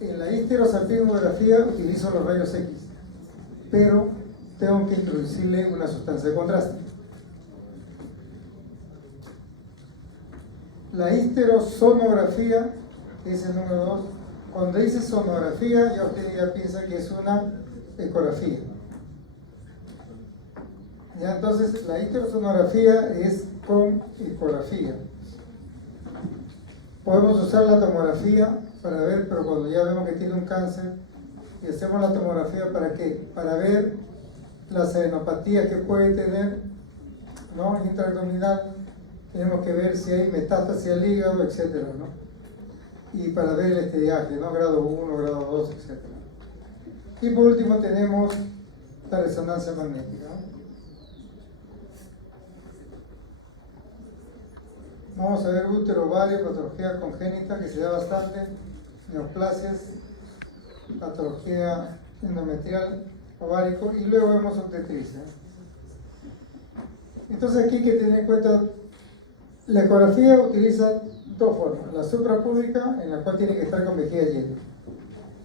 En la histerosalpingografía utilizo los rayos X, pero tengo que introducirle una sustancia de contraste. La histerosonografía es el número 2. Cuando dice sonografía, ya usted ya piensa que es una ecografía. Ya, entonces la histerosonografía es con ecografía. Podemos usar la tomografía para ver, pero cuando ya vemos que tiene un cáncer, y hacemos la tomografía ¿para qué? Para ver las adenopatías que puede tener, ¿no? Intraabdominal. Tenemos que ver si hay metástasis al hígado, etcétera, ¿no? Y para ver el estiaje, ¿no? Grado 1, grado 2, etcétera. Y por último tenemos la resonancia magnética, ¿no? Vamos a ver útero, ovario, patología congénita que se da bastante, neoplasias, patología endometrial, ovárico, y luego vemos obstetricia. Entonces aquí hay que tener en cuenta, la ecografía utiliza dos formas: la suprapúbica, en la cual tiene que estar con vejiga llena.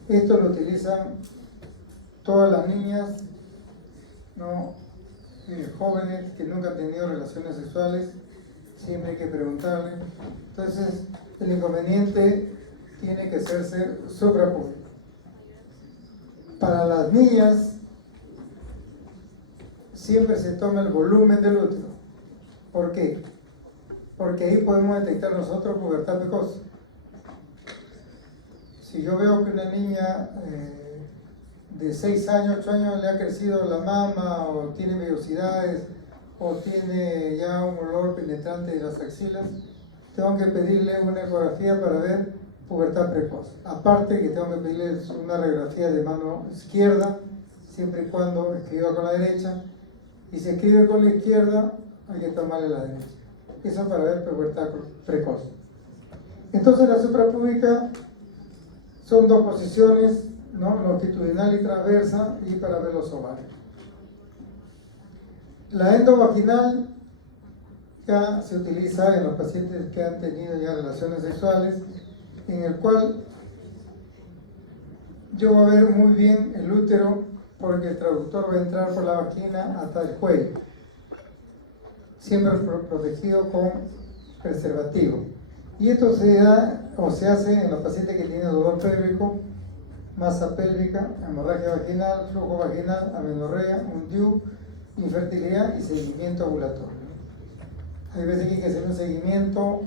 Esto lo utilizan todas las niñas, ¿no? Jóvenes que nunca han tenido relaciones sexuales, siempre hay que preguntarle. Entonces, el inconveniente tiene que hacerse suprapúbico. Para las niñas, siempre se toma el volumen del útero. ¿Por qué? Porque ahí podemos detectar nosotros pubertad precoz. Si yo veo que una niña de 6 años, 8 años le ha crecido la mama, o tiene vellosidades, o tiene ya un olor penetrante de las axilas, tengo que pedirle una ecografía para ver pubertad precoz. Aparte que tengo que pedirle una radiografía de mano izquierda, siempre y cuando escriba con la derecha, y si escribe con la izquierda, hay que tomarle la derecha. Eso para ver pubertad precoz. Entonces la suprapúbica son dos posiciones, ¿no? Longitudinal y transversa, y para ver los ovarios. La endovaginal ya se utiliza en los pacientes que han tenido ya relaciones sexuales, en el cual yo voy a ver muy bien el útero, porque el traductor va a entrar por la vagina hasta el cuello, siempre protegido con preservativo. Y esto se da o se hace en los pacientes que tienen dolor pélvico, masa pélvica, hemorragia vaginal, flujo vaginal, amenorrea, un DIU, infertilidad y seguimiento ovulatorio. Hay veces que hay que hacer un seguimiento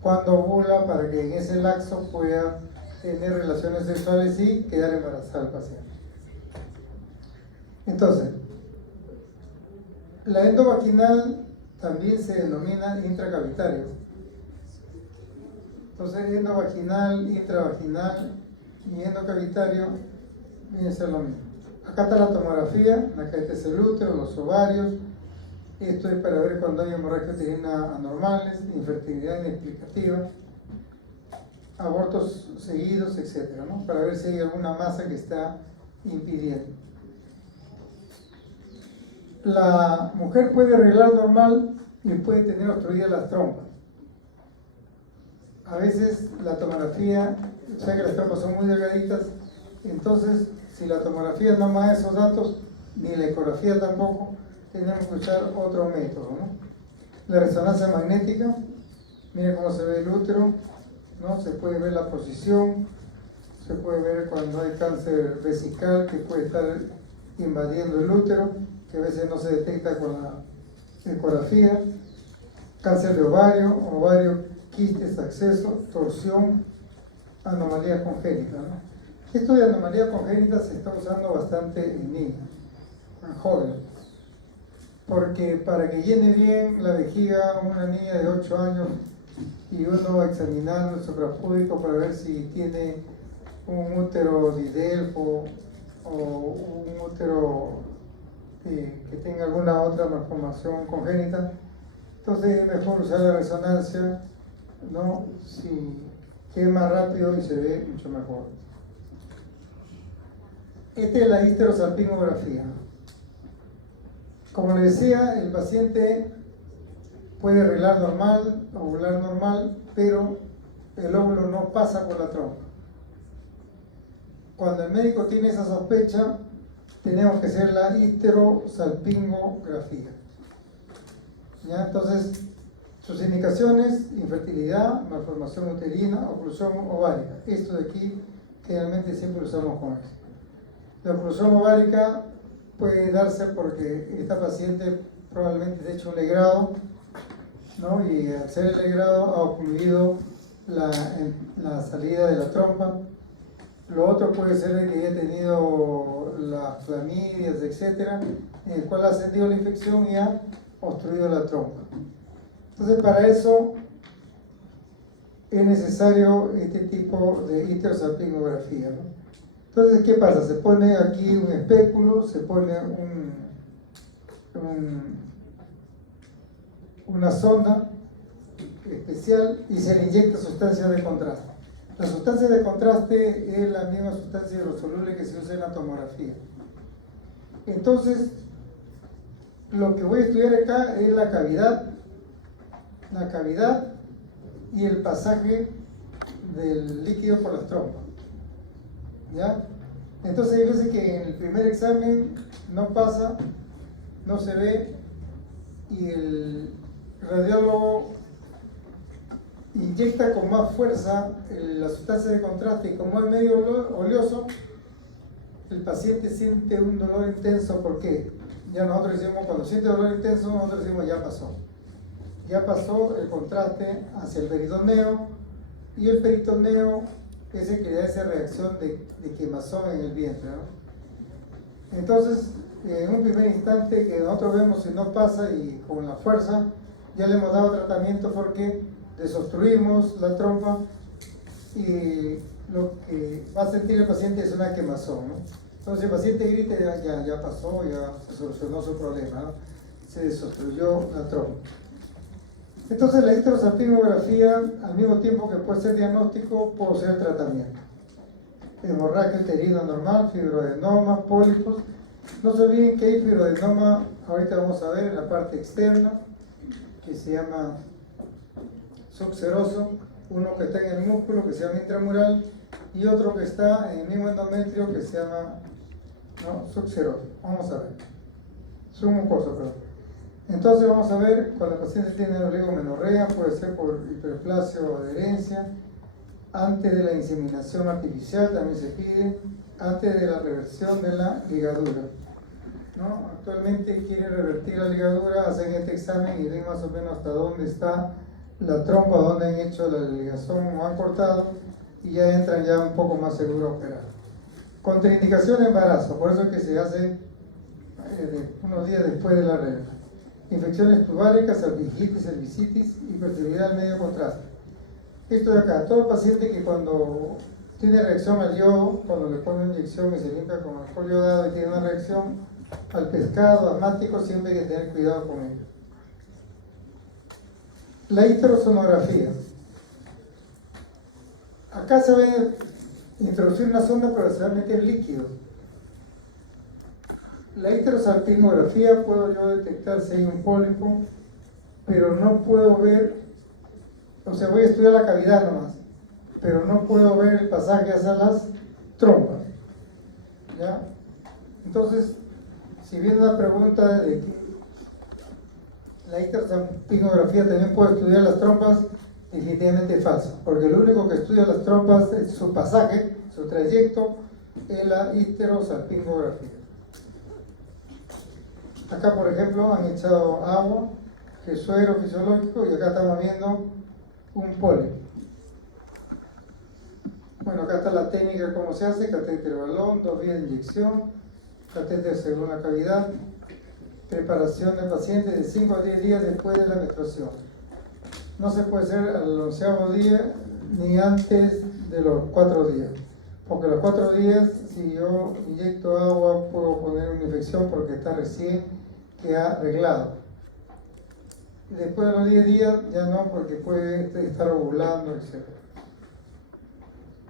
cuando ovula para que en ese lapso pueda tener relaciones sexuales y quedar embarazada el paciente. Entonces, la endovaginal también se denomina intracavitario. Entonces, endovaginal, intravaginal y endocavitario viene a ser lo mismo. Acá está la tomografía, acá este es el útero, los ovarios. Esto es para ver cuando hay hemorragia uterina anormales, infertilidad inexplicativa, abortos seguidos, etc., ¿no? Para ver si hay alguna masa que está impidiendo. La mujer puede arreglar normal y puede tener obstruidas las trompas. A veces la tomografía, o sea que las trompas son muy delgaditas, entonces si la tomografía no me da esos datos, ni la ecografía tampoco, tenemos que usar otro método, ¿no? La resonancia magnética, miren cómo se ve el útero, ¿no? Se puede ver la posición, se puede ver cuando hay cáncer vesical que puede estar invadiendo el útero, que a veces no se detecta con la ecografía, cáncer de ovario, ovario, quistes, acceso, torsión, anomalía congénita, ¿no? Esto de anomalía congénita se está usando bastante en niños, en jóvenes, porque para que llene bien la vejiga una niña de 8 años y uno examinando el suprapúbico para ver si tiene un útero didelfo o un útero que tenga alguna otra malformación congénita, Entonces es mejor usar la resonancia, ¿no? Si queda más rápido y se ve mucho mejor. Esta es la histerosalpingografía. Como les decía, el paciente puede arreglar normal, ovular normal, pero el óvulo no pasa por la trompa. Cuando el médico tiene esa sospecha, tenemos que hacer la histerosalpingografía. ¿Ya? Entonces, sus indicaciones: infertilidad, malformación uterina, oclusión ovárica. Esto de aquí generalmente siempre usamos con eso. La oclusión ovárica puede darse porque esta paciente probablemente ha hecho un legrado, ¿no? Y al ser el legrado ha ocluido la salida de la trompa. Lo otro puede ser que haya tenido las clamidias, etcétera, en el cual ha ascendido la infección y ha obstruido la trompa. Entonces, para eso es necesario este tipo de histerosalpingografía, ¿no? Entonces, ¿qué pasa? Se pone aquí un espéculo, se pone una sonda especial y se le inyecta sustancia de contraste. La sustancia de contraste es la misma sustancia hidrosoluble que se usa en la tomografía. Entonces, lo que voy a estudiar acá es la cavidad y el pasaje del líquido por las trompas. ¿Ya? Entonces hay veces que en el primer examen no pasa, no se ve, y el radiólogo inyecta con más fuerza la sustancia de contraste, y como es medio oleoso, el paciente siente un dolor intenso. ¿Por qué? Ya nosotros decimos, cuando siente dolor intenso, nosotros decimos ya pasó el contraste hacia el peritoneo, y el peritoneo es el que le da esa reacción de quemazón en el vientre, ¿no? Entonces, en un primer instante que nosotros vemos si no pasa, y con la fuerza ya le hemos dado tratamiento porque desobstruimos la trompa, y lo que va a sentir el paciente es una quemazón, ¿no? Entonces el paciente grita, ya pasó, ya se solucionó su problema, ¿no? Se desobstruyó la trompa. Entonces la histerosalpingografía, al mismo tiempo que puede ser diagnóstico, puede ser tratamiento. Hemorragia uterina normal, fibroadenoma, pólipos. No se olviden que hay fibroadenoma, ahorita vamos a ver en la parte externa, que se llama subseroso, uno que está en el músculo, que se llama intramural, y otro que está en el mismo endometrio, que se llama subseroso. Vamos a ver. Sumocoso, perdón. Entonces vamos a ver, cuando el paciente tiene oligomenorrea, puede ser por hiperplasia o adherencia, antes de la inseminación artificial también se pide, antes de la reversión de la ligadura, ¿no? Actualmente quieren revertir la ligadura, hacen este examen y ven más o menos hasta dónde está la trompa, dónde han hecho la ligazón o han cortado, y ya entran ya un poco más seguro a operar. Contraindicación de embarazo, por eso es que se hace unos días después de la regla. Infecciones tubáricas, cervicitis, hipersensibilidad al medio contraste. Esto de acá, todo paciente que cuando tiene reacción al yodo, cuando le ponen inyección y se limpia con alcohol yodado y tiene una reacción al pescado, asmático, siempre hay que tener cuidado con ello. La histerosonografía. Acá se va a introducir una sonda, pero se va a meter líquido. La histerosalpingografía, puedo yo detectar si hay un pólipo, pero no puedo ver, o sea, voy a estudiar la cavidad nomás, pero no puedo ver el pasaje hacia las trompas, ¿ya? Entonces, si viene la pregunta de que la histerosalpingografía también puede estudiar las trompas, definitivamente es falso, porque lo único que estudia las trompas es su pasaje, su trayecto, es la histerosalpingografía. Acá, por ejemplo, han echado agua, que es suero fisiológico, y acá estamos viendo un pólipo. Bueno, acá está la técnica, cómo se hace: catéter balón, 2 vías de inyección, catéter según la cavidad, preparación del paciente de 5 a 10 días después de la menstruación. No se puede hacer al 11º día ni antes de los 4 días, porque los 4 días, si yo inyecto agua, puedo poner una infección porque está recién que ha arreglado. Y después de los 10 días ya no, porque puede estar ovulando, etc.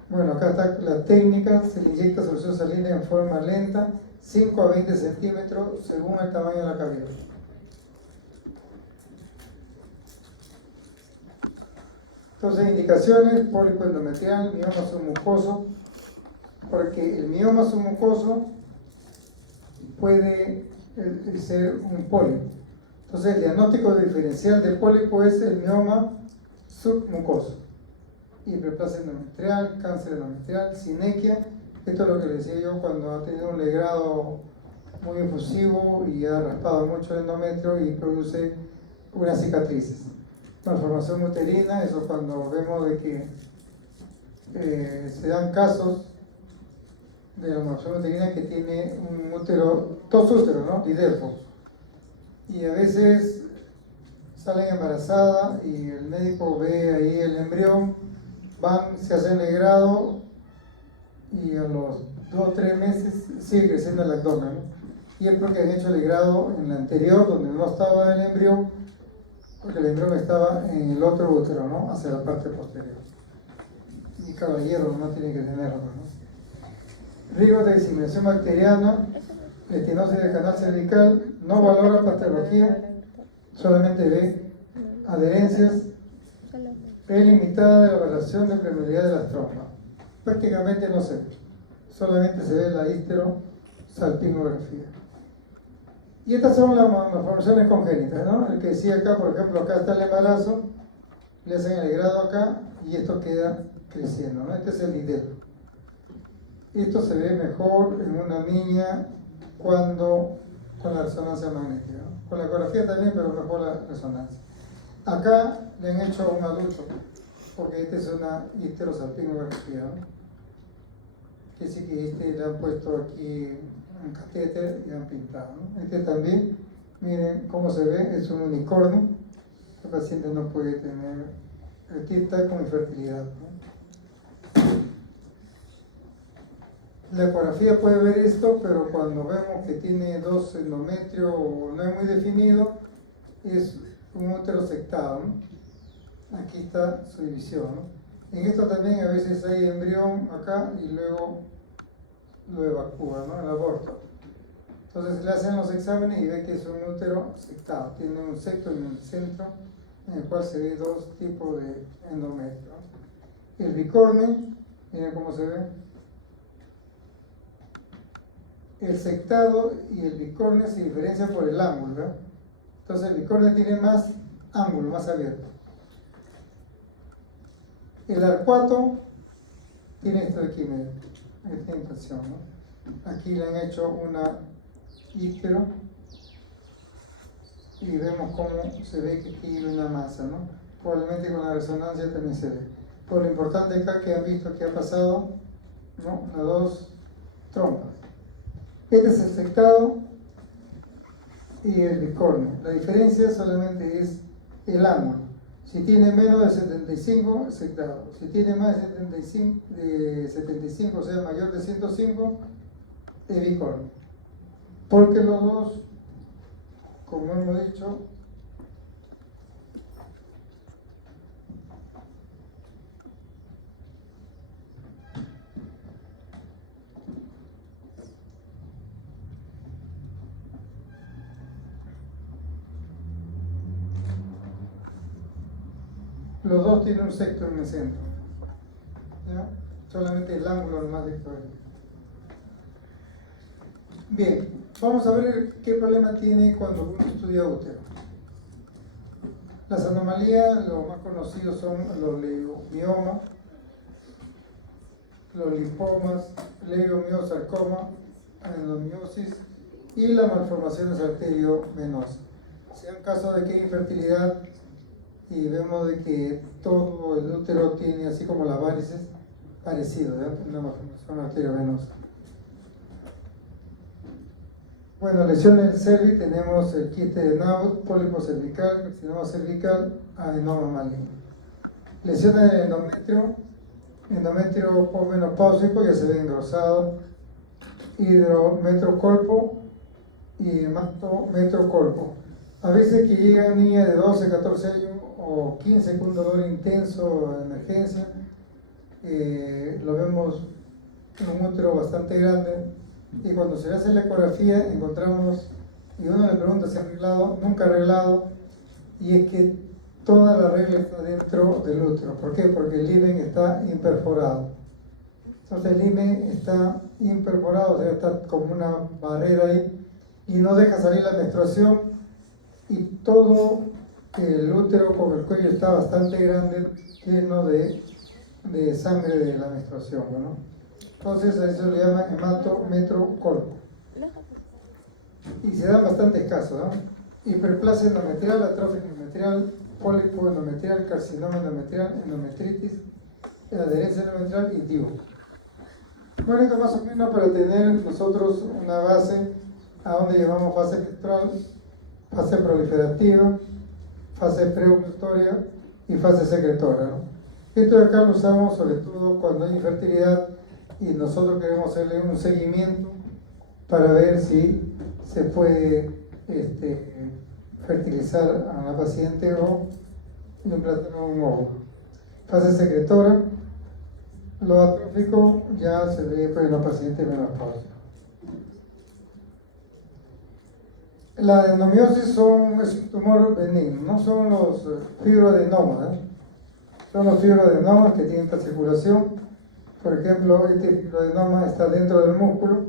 Bueno, acá está la técnica: se le inyecta solución salina en forma lenta, 5 a 20 centímetros según el tamaño de la cavidad. Entonces, indicaciones: pólipo endometrial, mioma submucoso, porque el mioma submucoso puede ser un pólipo. Entonces, el diagnóstico diferencial del pólipo es el mioma submucoso. Hiperplasia endometrial, cáncer endometrial, sinequia. Esto es lo que les decía yo cuando ha tenido un legrado muy efusivo y ha raspado mucho el endometrio y produce unas cicatrices. Malformación uterina, eso cuando vemos de que se dan casos de la malformación uterina que tiene un útero, dos úteros, ¿no? Didelfo. Y a veces salen embarazadas y el médico ve ahí el embrión, van, se hacen legrado y a los 2 o 3 meses sigue creciendo el abdomen, ¿no? Y es porque han hecho legrado en la anterior, donde no estaba el embrión, porque el embrión estaba en el otro útero, ¿no? Hacia la parte posterior. Y caballero no tiene que tenerlo, ¿no? Riesgo de diseminación bacteriana, estenosis del canal cervical, no valora patología, solamente ve adherencias, es limitada de la variación de permeabilidad de las trompas. Prácticamente no se ve, solamente se ve la histerosalpingografía. Y estas son las malformaciones congénitas, ¿no? El que decía acá, por ejemplo, acá está el embarazo, le hacen el legrado acá y esto queda creciendo, ¿no? Este es el lidero. Esto se ve mejor en una niña cuando con la resonancia magnética, ¿no? Con la ecografía también, pero mejor la resonancia. Acá le han hecho a un adulto, porque esta es una histerosalpingografía, ¿no? Que sí que le han puesto aquí un catéter y han pintado, ¿no? Este también, miren cómo se ve, es un unicornio. El paciente no puede tener, aquí está con infertilidad, ¿no? La ecografía puede ver esto, pero cuando vemos que tiene 2 endometrios o no es muy definido, es un útero sectado, ¿no? Aquí está su división, ¿no? En esto también a veces hay embrión acá y luego lo evacúa, ¿no? El aborto. Entonces le hacen los exámenes y ve que es un útero sectado, tiene un secto en el centro en el cual se ve 2 tipos de endometrio. El bicornio, miren cómo se ve. El sectado y el bicornio se diferencian por el ángulo, ¿verdad? Entonces el bicornio tiene más ángulo, más abierto. El arcuato tiene esto de aquí, miren, esta impresión, ¿no? Aquí le han hecho una histero y vemos cómo se ve que aquí hay una masa, ¿no? Probablemente con la resonancia también se ve. Por lo importante acá que han visto que ha pasado, ¿no? Las 2 trompas. Este es el sectado y el bicornio. La diferencia solamente es el ángulo. Si tiene menos de 75, sectado. Si tiene más de 75, o sea, mayor de 105, es bicornio. Porque los dos, como hemos dicho, los dos tienen un sector en el centro, ¿ya? Solamente el ángulo es más diferente. Bien, vamos a ver qué problema tiene cuando uno estudia útero. Las anomalías, los más conocidos son los leiomiomas, los linfomas, leiomiosarcoma, endometriosis y las malformaciones arteriovenosas. Si hay casos de que hay infertilidad y vemos de que todo el útero tiene, así como las varices, parecido, ¿verdad? Una malformación arteriovenosa. Bueno, lesiones del cervix, tenemos el quiste de Naud, pólipo cervical, carcinoma cervical, adenoma maligno. Lesiones del endometrio posmenopáusico, ya se ve engrosado, hidrometrocolpo y hematometrocolpo. A veces que llega una niña de 12, 14 años o 15 con un dolor intenso de emergencia, lo vemos en un útero bastante grande, y cuando se le hace la ecografía encontramos, y uno le pregunta si ha arreglado, nunca ha arreglado, y es que toda la regla está dentro del útero. ¿Por qué? Porque el himen está imperforado. Entonces el himen está imperforado, o sea, está como una barrera ahí, y no deja salir la menstruación, y todo el útero con el cuello está bastante grande, lleno de sangre de la menstruación, ¿no? Entonces a eso le llama hematometrocolon. Y se dan bastante casos, ¿no? Hiperplasia endometrial, atrofia endometrial, pólipo endometrial, carcinoma endometrial, endometritis, adherencia endometrial y DIU. Bueno, esto más o menos para tener nosotros una base a donde llevamos fase menstrual, fase proliferativa, fase preovulatoria y fase secretora, ¿no? Esto de acá lo usamos sobre todo cuando hay infertilidad y nosotros queremos hacerle un seguimiento para ver si se puede fertilizar a la paciente o implantar un óvulo. Fase secretora, lo atrófico ya se ve en la paciente menopáusica. La endometriosis es un tumor benigno, no son los fibroadenomas, ¿eh? Son los fibroadenomas que tienen esta circulación. Por ejemplo, este fibroadenoma está dentro del músculo,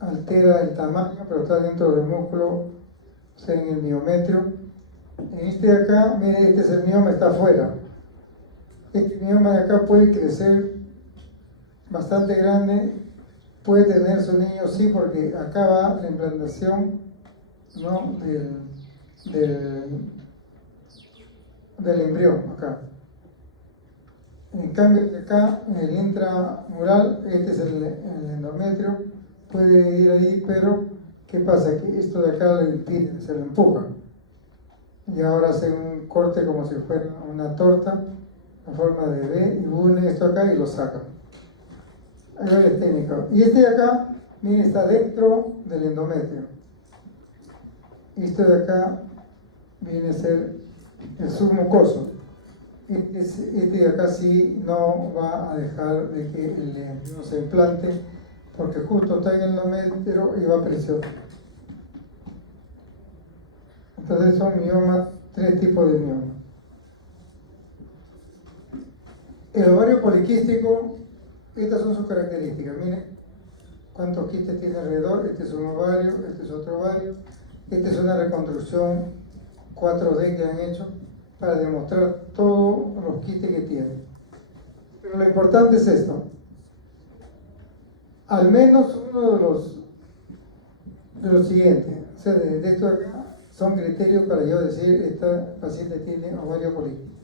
altera el tamaño, pero está dentro del músculo, o sea, en el miometrio. En este de acá, mire, este es el mioma, está afuera. Este mioma de acá puede crecer bastante grande, puede tener su niño, sí, porque acá va la implantación, ¿no?, del embrión, acá. En cambio, acá, en el intramural, este es el endometrio, puede ir ahí, pero ¿qué pasa? Que esto de acá le impide, se lo empuja. Y ahora hace un corte como si fuera una torta, en forma de V, y une esto acá y lo saca. Hay varias técnicas. Y este de acá, miren, está dentro del endometrio. Y esto de acá viene a ser el submucoso. Este de acá sí no va a dejar de que el embrión se implante, porque justo está en el endometrio y va a presionar. Entonces son miomas, 3 tipos de miomas. El ovario poliquístico, estas son sus características. Miren cuántos quistes tiene alrededor. Este es un ovario, este es otro ovario. Esta es una reconstrucción 4D que han hecho para demostrar todos los quistes que tiene. Pero lo importante es esto. Al menos uno de los siguientes, o sea, de esto de acá, son criterios para yo decir esta paciente tiene ovario poliquístico.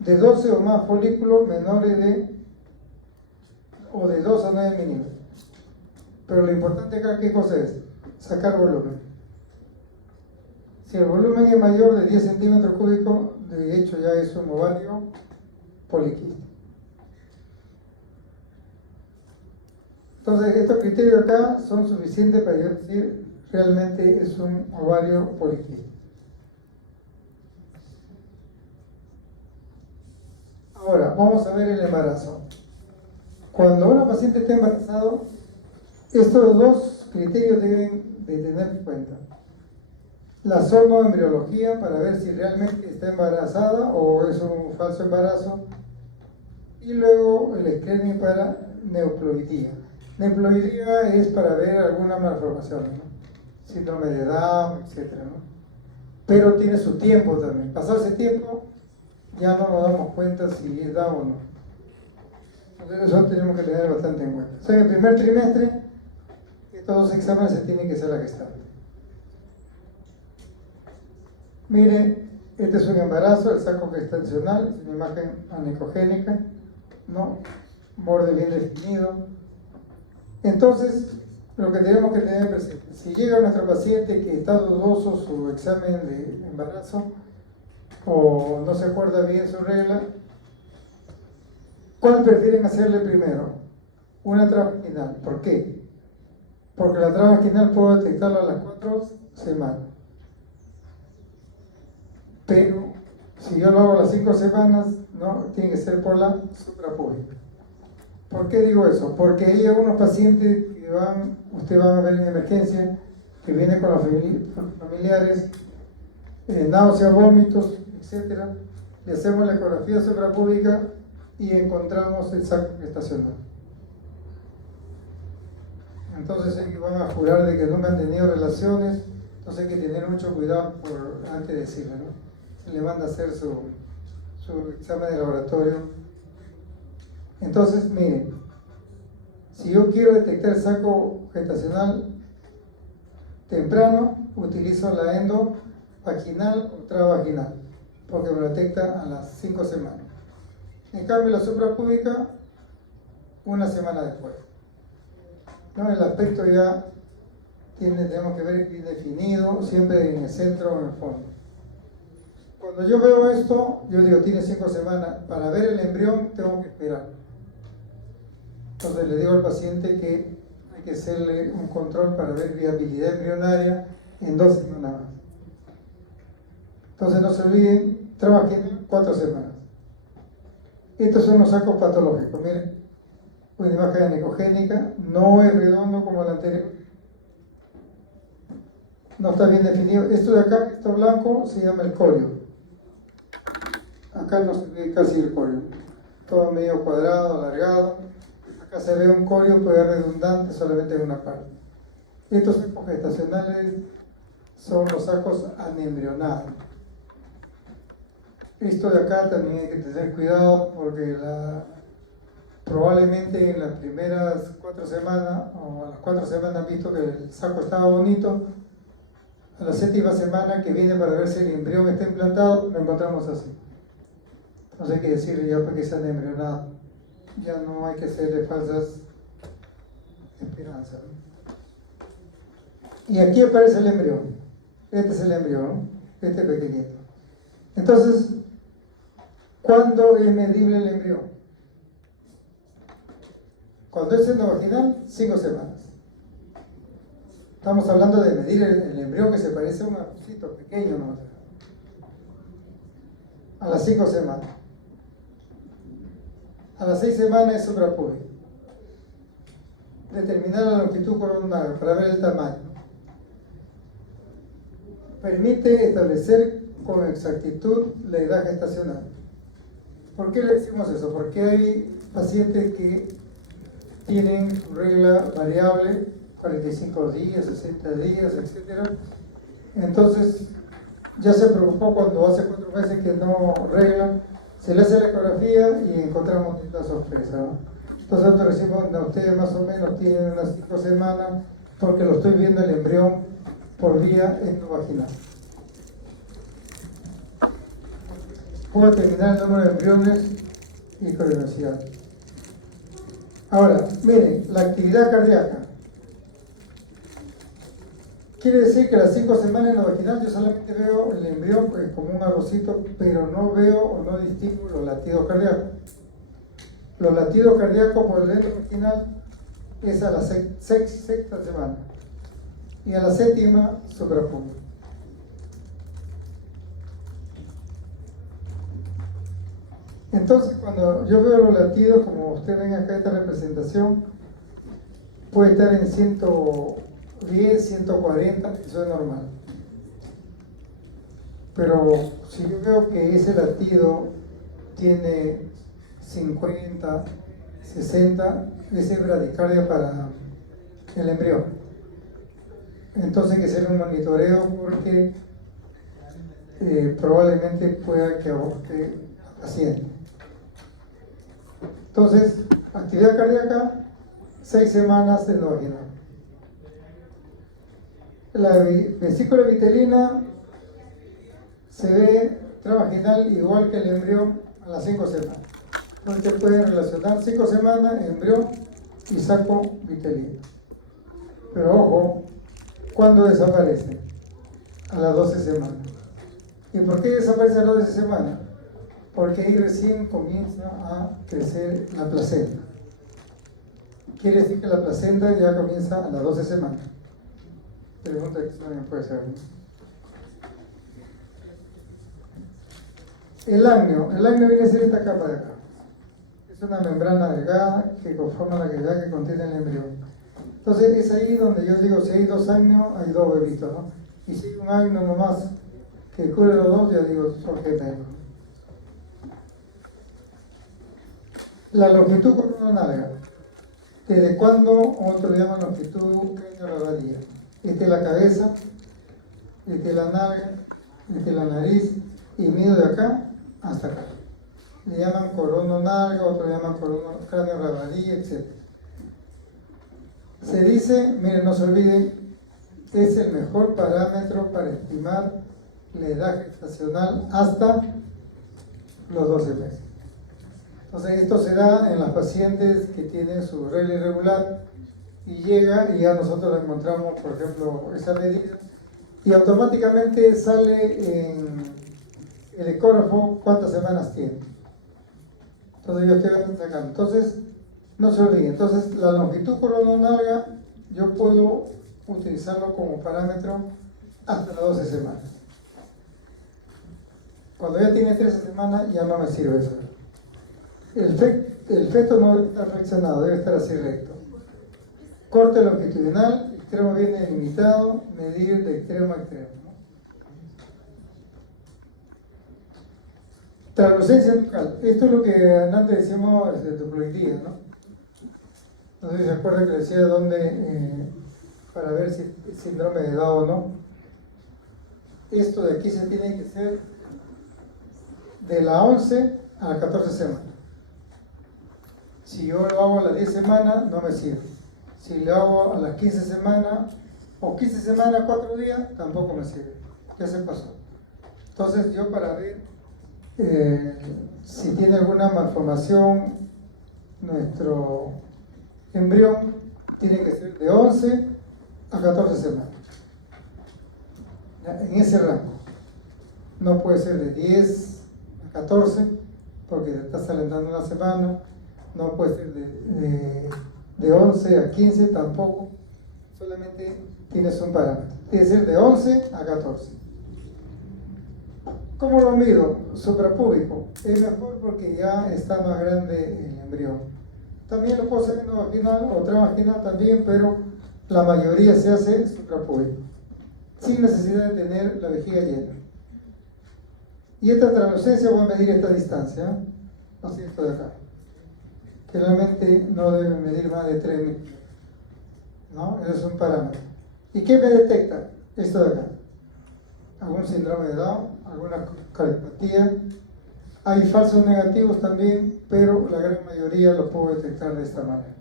De 12 o más folículos menores de 2 a 9 milímetros. Pero lo importante acá, ¿qué cosa es? Sacar volumen. Si el volumen es mayor de 10 centímetros cúbicos, de hecho ya es un ovario poliquístico. Entonces, estos criterios acá son suficientes para yo decir realmente es un ovario poliquístico. Ahora, vamos a ver el embarazo. Cuando una paciente está embarazada, estos 2 criterios deben de tener en cuenta. La sonoembriología para ver si realmente está embarazada o es un falso embarazo, y luego el screening para neoploidía. Neoploidía es para ver alguna malformación, ¿no?, síndrome de Down, etc., ¿no? Pero tiene su tiempo también. Pasado ese tiempo ya no nos damos cuenta si es Down o no. Entonces eso tenemos que tener bastante en cuenta. O sea, en el primer trimestre estos 2 exámenes se tienen que hacer la gestante. Miren, este es un embarazo, el saco gestacional, es una imagen anecogénica, ¿no?, borde bien definido. Entonces, lo que tenemos que tener presente, si llega nuestro paciente que está dudoso su examen de embarazo o no se acuerda bien su regla, ¿cuál prefieren hacerle primero? Una transvaginal. ¿Por qué? Porque la transvaginal puedo detectarla a las 4 semanas. pero si yo lo hago a las 5 semanas, no, tiene que ser por la suprapúbica. ¿Por qué digo eso? Porque hay algunos pacientes que ustedes van a ver en emergencia, que vienen con los familiares, náuseas, vómitos, etc. Le hacemos la ecografía suprapúbica y encontramos el saco gestacional. Entonces ellos van a jurar de que nunca han tenido relaciones, entonces hay que tener mucho cuidado antes de decirlo, ¿no? Se le manda a hacer su examen de laboratorio. Entonces, miren, si yo quiero detectar el saco gestacional temprano, utilizo la endovaginal o travaginal, porque me lo detecta a las 5 semanas. En cambio, la suprapúbica, una semana después. ¿No? El aspecto ya tenemos que ver bien definido, siempre en el centro o en el fondo. Cuando yo veo esto, yo digo, tiene 5 semanas. Para ver el embrión tengo que esperar. Entonces le digo al paciente que hay que hacerle un control para ver viabilidad embrionaria en 2 semanas más. Entonces no se olviden, trabajen 4 semanas. Estos son los sacos patológicos. Miren, una imagen ecogénica, no es redondo como el anterior. No está bien definido. Esto de acá, esto blanco, se llama el corio. Acá no se ve casi el corio. Todo medio cuadrado, alargado. Acá se ve un corio, pero es redundante solamente en una parte. Estos sacos gestacionales son los sacos anembrionados. Esto de acá también hay que tener cuidado porque probablemente en las primeras 4 semanas o a las 4 semanas han visto que el saco estaba bonito. A la 7ª semana que viene para ver si el embrión está implantado, lo encontramos así. Entonces hay que decirle ya para que se han embrionado. Ya no hay que hacerle falsas esperanzas. Y aquí aparece el embrión. Este es el embrión, este pequeñito. Entonces, ¿cuándo es medible el embrión? Cuando es endovaginal, 5 semanas. Estamos hablando de medir el embrión que se parece a un arrocito pequeño, ¿no? A las 5 semanas. A las 6 semanas es suprapúbico. Determinar la longitud coronaria para ver el tamaño. Permite establecer con exactitud la edad gestacional. ¿Por qué le decimos eso? Porque hay pacientes que tienen su regla variable, 45 días, 60 días, etc. Entonces, ya se preocupó cuando hace 4 meses que no regla, se le hace la ecografía y encontramos esta sorpresa, ¿no? Entonces nosotros decimos, no, ustedes más o menos tienen unas 5 semanas porque lo estoy viendo el embrión por vía endovaginal. Puedo determinar el número de embriones y cronosidad. Ahora, miren, la actividad cardíaca. Quiere decir que a las 5 semanas en la vaginal yo solamente veo el embrión pues, como un arrocito, pero no veo o no distingo los latidos cardíacos. Los latidos cardíacos por el endovaginal es a la 6ª semana y a la 7ª suprapúbica. Entonces, cuando yo veo los latidos, como ustedes ven acá esta representación, puede estar en 110, 140, eso es normal. Pero si yo veo que ese latido tiene 50, 60, ese es bradicardia para el embrión. Entonces hay que hacer un monitoreo porque probablemente pueda que aborte al paciente. Entonces, actividad cardíaca, 6 semanas endovaginal. La vesícula vitelina se ve travaginal igual que el embrión a las 5 semanas. Entonces pueden relacionar 5 semanas, embrión y saco vitelino. Pero ojo, ¿cuándo desaparece? A las 12 semanas. ¿Y por qué desaparece a las 12 semanas? Porque ahí recién comienza a crecer la placenta. Quiere decir que la placenta ya comienza a las 12 semanas. Pregunta que también puede ser, ¿no? El ágneo viene a ser esta capa de acá. Es una membrana delgada que conforma la cavidad que contiene el embrión. Entonces es ahí donde yo digo, si hay dos ágneos, hay dos bebitos, ¿no? Y si hay un ágneo nomás que cubre los dos, yo digo, son gemelos. La longitud coronal. ¿Desde cuándo otros le llaman longitud cráneo-rabadilla? Esta es la cabeza, esta es la nalga, esta es la nariz y mido de acá hasta acá. Le llaman corono-nalga, otros le llaman cráneo-rabadilla, etc. Se dice, miren, no se olviden, es el mejor parámetro para estimar la edad gestacional hasta los 12 meses. Entonces esto se da en las pacientes que tienen su regla irregular y llega y ya nosotros encontramos, por ejemplo, esa medida y automáticamente sale en el ecógrafo cuántas semanas tiene. Entonces yo estoy sacando. Entonces, no se olviden. Entonces la longitud coronal yo puedo utilizarlo como parámetro hasta las 12 semanas. Cuando ya tiene 13 semanas ya no me sirve eso. El feto no debe estar flexionado, debe estar así recto. Corte longitudinal, extremo bien delimitado, medir de extremo a extremo. Translucencia nucal. Esto es lo que antes decimos de topología, ¿no? No sé si se acuerdan que decía dónde, para ver si es síndrome de Down o no. Esto de aquí se tiene que ser de la 11 a las 14 semanas. Si yo lo hago a las 10 semanas, no me sirve. Si lo hago a las 15 semanas, o 15 semanas, 4 días, tampoco me sirve. ¿Qué se pasó? Entonces yo para ver si tiene alguna malformación, nuestro embrión tiene que ser de 11 a 14 semanas. En ese rango. No puede ser de 10 a 14, porque te estás alentando una semana. No puede ser de 11 a 15 tampoco, solamente tienes un parámetro. Tiene que ser de 11 a 14. ¿Cómo lo mido? Suprapúbico. Es mejor porque ya está más grande el embrión. También lo puedo hacer endovaginal o transvaginal también, pero la mayoría se hace suprapúbico, sin necesidad de tener la vejiga llena. Y esta translucencia voy a medir esta distancia, así esto de acá. Generalmente no debe medir más de 3 milímetros, ¿no? Eso es un parámetro. ¿Y qué me detecta? Esto de acá. Algún síndrome de Down, alguna cardiopatía. Hay falsos negativos también, pero la gran mayoría lo puedo detectar de esta manera.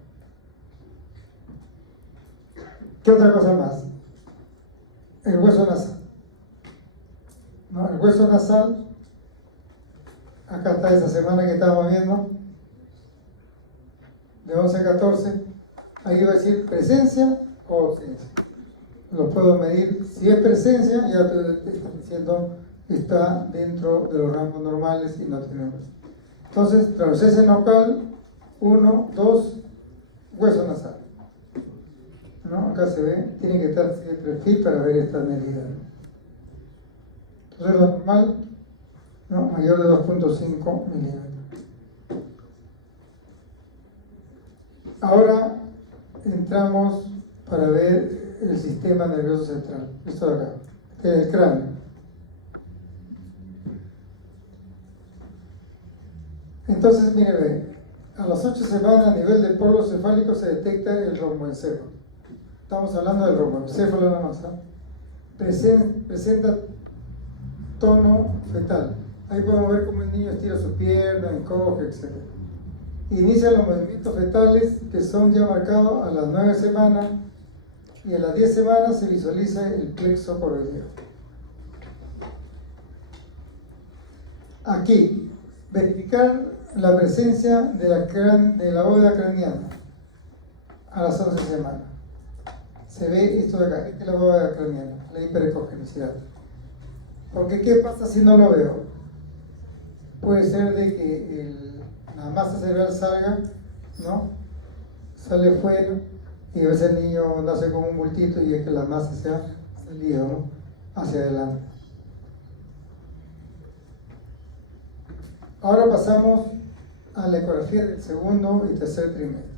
¿Qué otra cosa más? El hueso nasal. ¿No? El hueso nasal, acá está esa semana que estábamos viendo, de 11 a 14, ahí va a decir presencia o ausencia. Lo puedo medir. Si es presencia, ya te estoy diciendo que está dentro de los rangos normales y no tenemos. Entonces, translucencia nucal, 1, 2, hueso nasal. ¿No? Acá se ve, tiene que estar de perfil para ver esta medida. Entonces, lo normal, ¿no? Mayor de 2.5 milímetros. Ahora entramos para ver el sistema nervioso central. Esto de acá, este es el cráneo. Entonces, mire, ve, a las 8 semanas a nivel del polo cefálico se detecta el romboencéfalo. Estamos hablando del romboencéfalo nada más, ¿no? Presenta tono fetal. Ahí podemos ver cómo el niño estira su pierna, encoge, etc. Inicia los movimientos fetales que son ya marcados a las 9 semanas y a las 10 semanas se visualiza el plexo coroideo. Aquí, verificar la presencia de la bóveda craneana a las 11 semanas. Se ve esto de acá, esta es la bóveda craneana, la hiperecogenicidad. Porque ¿qué pasa si no lo veo? Puede ser de que la masa cerebral salga, ¿no? Sale fuera y a veces el niño nace con un bultito y es que la masa se ha salido, ¿no? Hacia adelante. Ahora pasamos a la ecografía del segundo y tercer trimestre.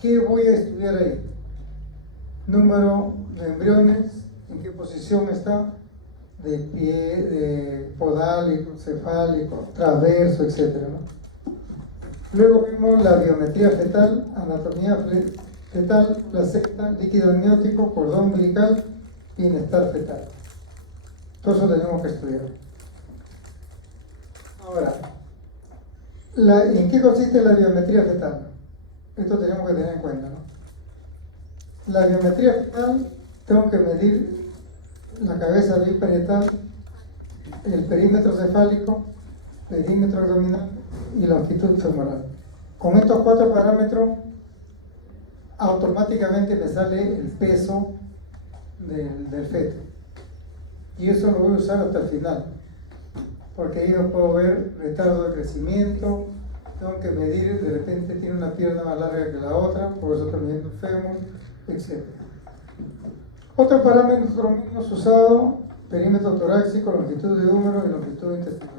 ¿Qué voy a estudiar ahí? Número de embriones, en qué posición está, de pie, de podálico, cefálico, transverso, etc., ¿no? Luego vemos la biometría fetal, anatomía fetal, placenta, líquido amniótico, cordón umbilical, bienestar fetal. Todo eso tenemos que estudiar. Ahora, ¿en qué consiste la biometría fetal? Esto tenemos que tener en cuenta, ¿no? La biometría fetal, tengo que medir la cabeza biparietal, el perímetro cefálico, perímetro abdominal y longitud femoral. Con estos 4 parámetros, automáticamente me sale el peso del feto. Y eso lo voy a usar hasta el final, porque ahí yo puedo ver retardo de crecimiento, tengo que medir, de repente tiene una pierna más larga que la otra, por eso estoy midiendo el fémur, etc. Otro parámetro menos usado, perímetro torácico, longitud de húmero y longitud intestinal.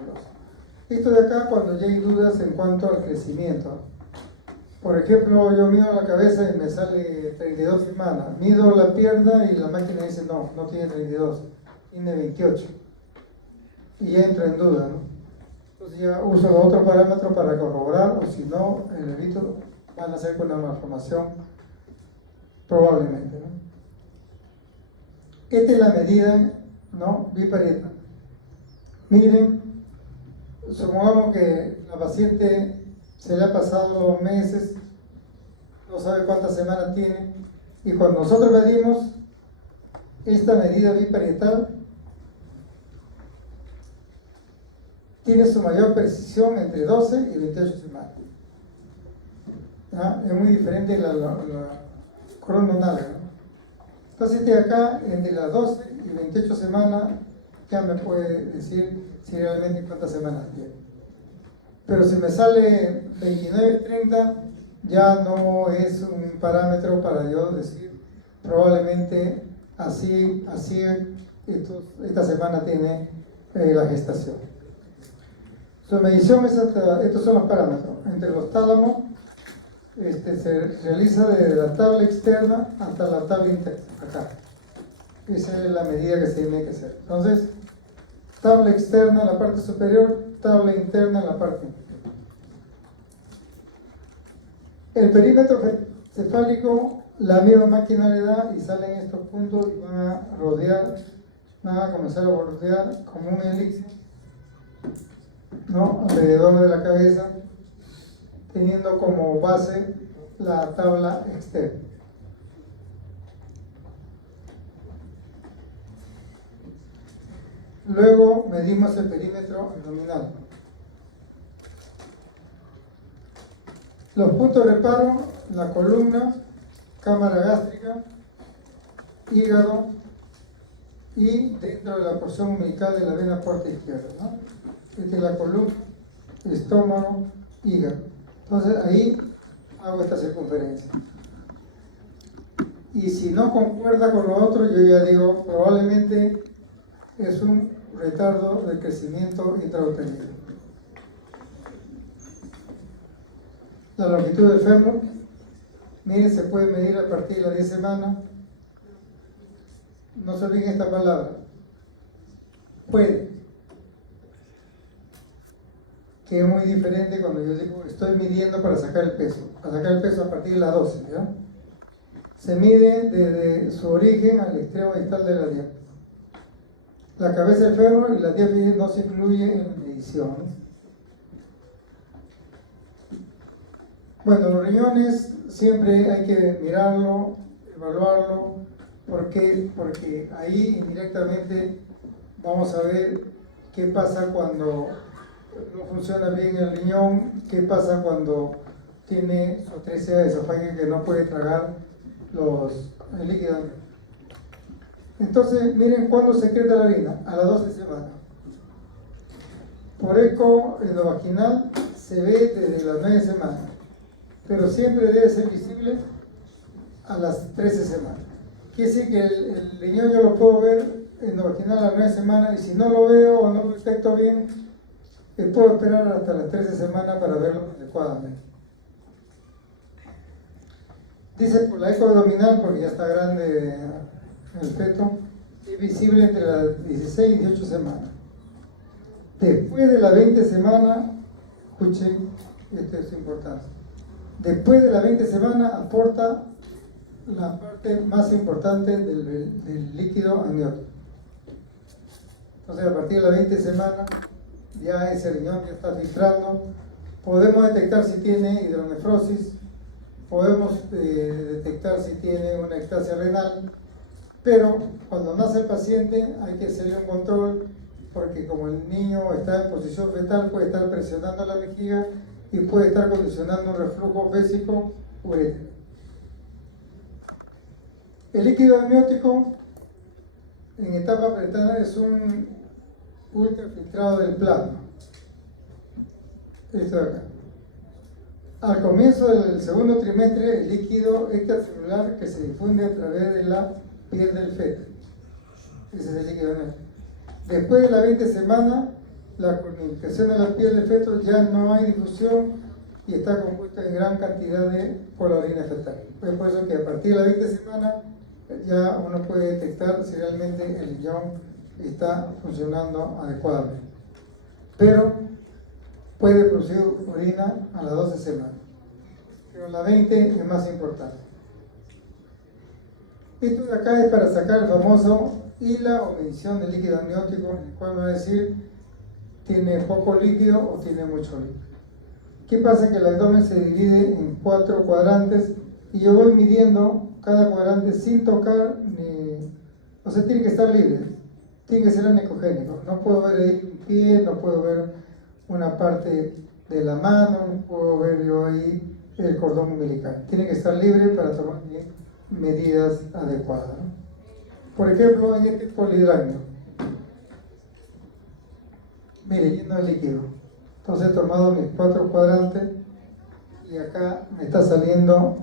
Esto de acá cuando ya hay dudas en cuanto al crecimiento. Por ejemplo, yo mido la cabeza y me sale 32 semanas. Mido la pierna y la máquina dice no, no tiene 32, tiene 28. Y ya entro en duda, ¿no? Entonces ya uso los otros parámetros para corroborar, o si no, el bebito va a nacer con una malformación, probablemente, ¿no? Esta es la medida, ¿no?, biparietal. Miren, supongamos que la paciente se le ha pasado los meses, no sabe cuántas semanas tiene, y cuando nosotros medimos esta medida biparietal, tiene su mayor precisión entre 12 y 28 semanas. ¿Ah? Es muy diferente la crononal, ¿no? Entonces de acá, entre las 12 y 28 semanas, ya me puede decir si realmente cuántas semanas tiene. Pero si me sale 29, 30, ya no es un parámetro para yo decir probablemente así esta semana tiene la gestación. Su medición es estos son los parámetros. Entre los tálamos se realiza desde la tabla externa hasta la tabla interna, acá. Esa es la medida que se tiene que hacer. Entonces, tabla externa en la parte superior, tabla interna en la parte inferior. El perímetro cefálico, la misma máquina le da y salen estos puntos y van a rodear, van a comenzar a bordear como un elixir, ¿no?, alrededor de la cabeza, teniendo como base la tabla externa. Luego medimos el perímetro abdominal. Los puntos de reparo, la columna, cámara gástrica, hígado y dentro de la porción umbilical de la vena porta izquierda, ¿no? Esta es la columna, estómago, hígado. Entonces ahí hago esta circunferencia. Y si no concuerda con lo otro, yo ya digo, probablemente es un retardo de crecimiento intrauterino. La longitud del fémur, miren, se puede medir a partir de las 10 semanas. No se olviden esta palabra. Puede. Que es muy diferente cuando yo digo estoy midiendo para sacar el peso. Para sacar el peso a partir de las 12, ¿ya? Se mide desde su origen al extremo distal de la diáfise. La cabeza del fémur y la diáfise no se incluye en la medición. Bueno, los riñones siempre hay que mirarlo, evaluarlo. ¿Por qué? Porque ahí indirectamente vamos a ver qué pasa cuando no funciona bien el riñón, qué pasa cuando tiene su atresia esofágica que no puede tragar el líquido. Entonces, miren cuándo secreta la orina, a las 12 semanas. Por eco endovaginal se ve desde las 9 semanas, pero siempre debe ser visible a las 13 semanas. Quiere decir que el riñón yo lo puedo ver endovaginal a las 9 semanas, y si no lo veo o no lo detecto bien, puedo esperar hasta las 13 semanas para verlo adecuadamente. Dice por la eco abdominal, porque ya está grande el feto, es visible entre las 16 y 18 semanas. Después de las 20 semanas, escuchen, esto es importante, después de las 20 semanas aporta la parte más importante del líquido amniótico. Entonces, a partir de las 20 semanas, ya ese riñón ya está filtrando. Podemos detectar si tiene hidronefrosis, podemos detectar si tiene una ectasia renal, pero cuando nace el paciente hay que hacerle un control, porque como el niño está en posición fetal, puede estar presionando la vejiga y puede estar condicionando un reflujo vésico urétero. El líquido amniótico en etapa prenatal es un ultrafiltrado del plasma. Esto de acá. Al comienzo del segundo trimestre, el líquido extracelular que se difunde a través de la piel del feto. Ese es el líquido amniótico. Después de las 20 semanas, la comunicación de la piel del feto ya no hay difusión y está compuesta en gran cantidad por la orina fetal. Es por eso que a partir de las 20 semanas ya uno puede detectar si realmente el riñón está funcionando adecuadamente. Pero puede producir orina a las 12 semanas. Pero la 20 es más importante. Esto de acá es para sacar el famoso HILA o medición del líquido amniótico, en el cual va a decir tiene poco líquido o tiene mucho líquido. ¿Qué pasa? Que el abdomen se divide en 4 cuadrantes y yo voy midiendo cada cuadrante sin tocar ni... O sea, tiene que estar libre, tiene que ser anicogénico. No puedo ver ahí un pie, no puedo ver una parte de la mano, no puedo ver yo ahí el cordón umbilical. Tiene que estar libre para tomar medidas adecuadas, ¿no? Por ejemplo, en este polihidrácnico, mire, lleno de líquido. Entonces he tomado mis 4 cuadrantes y acá me está saliendo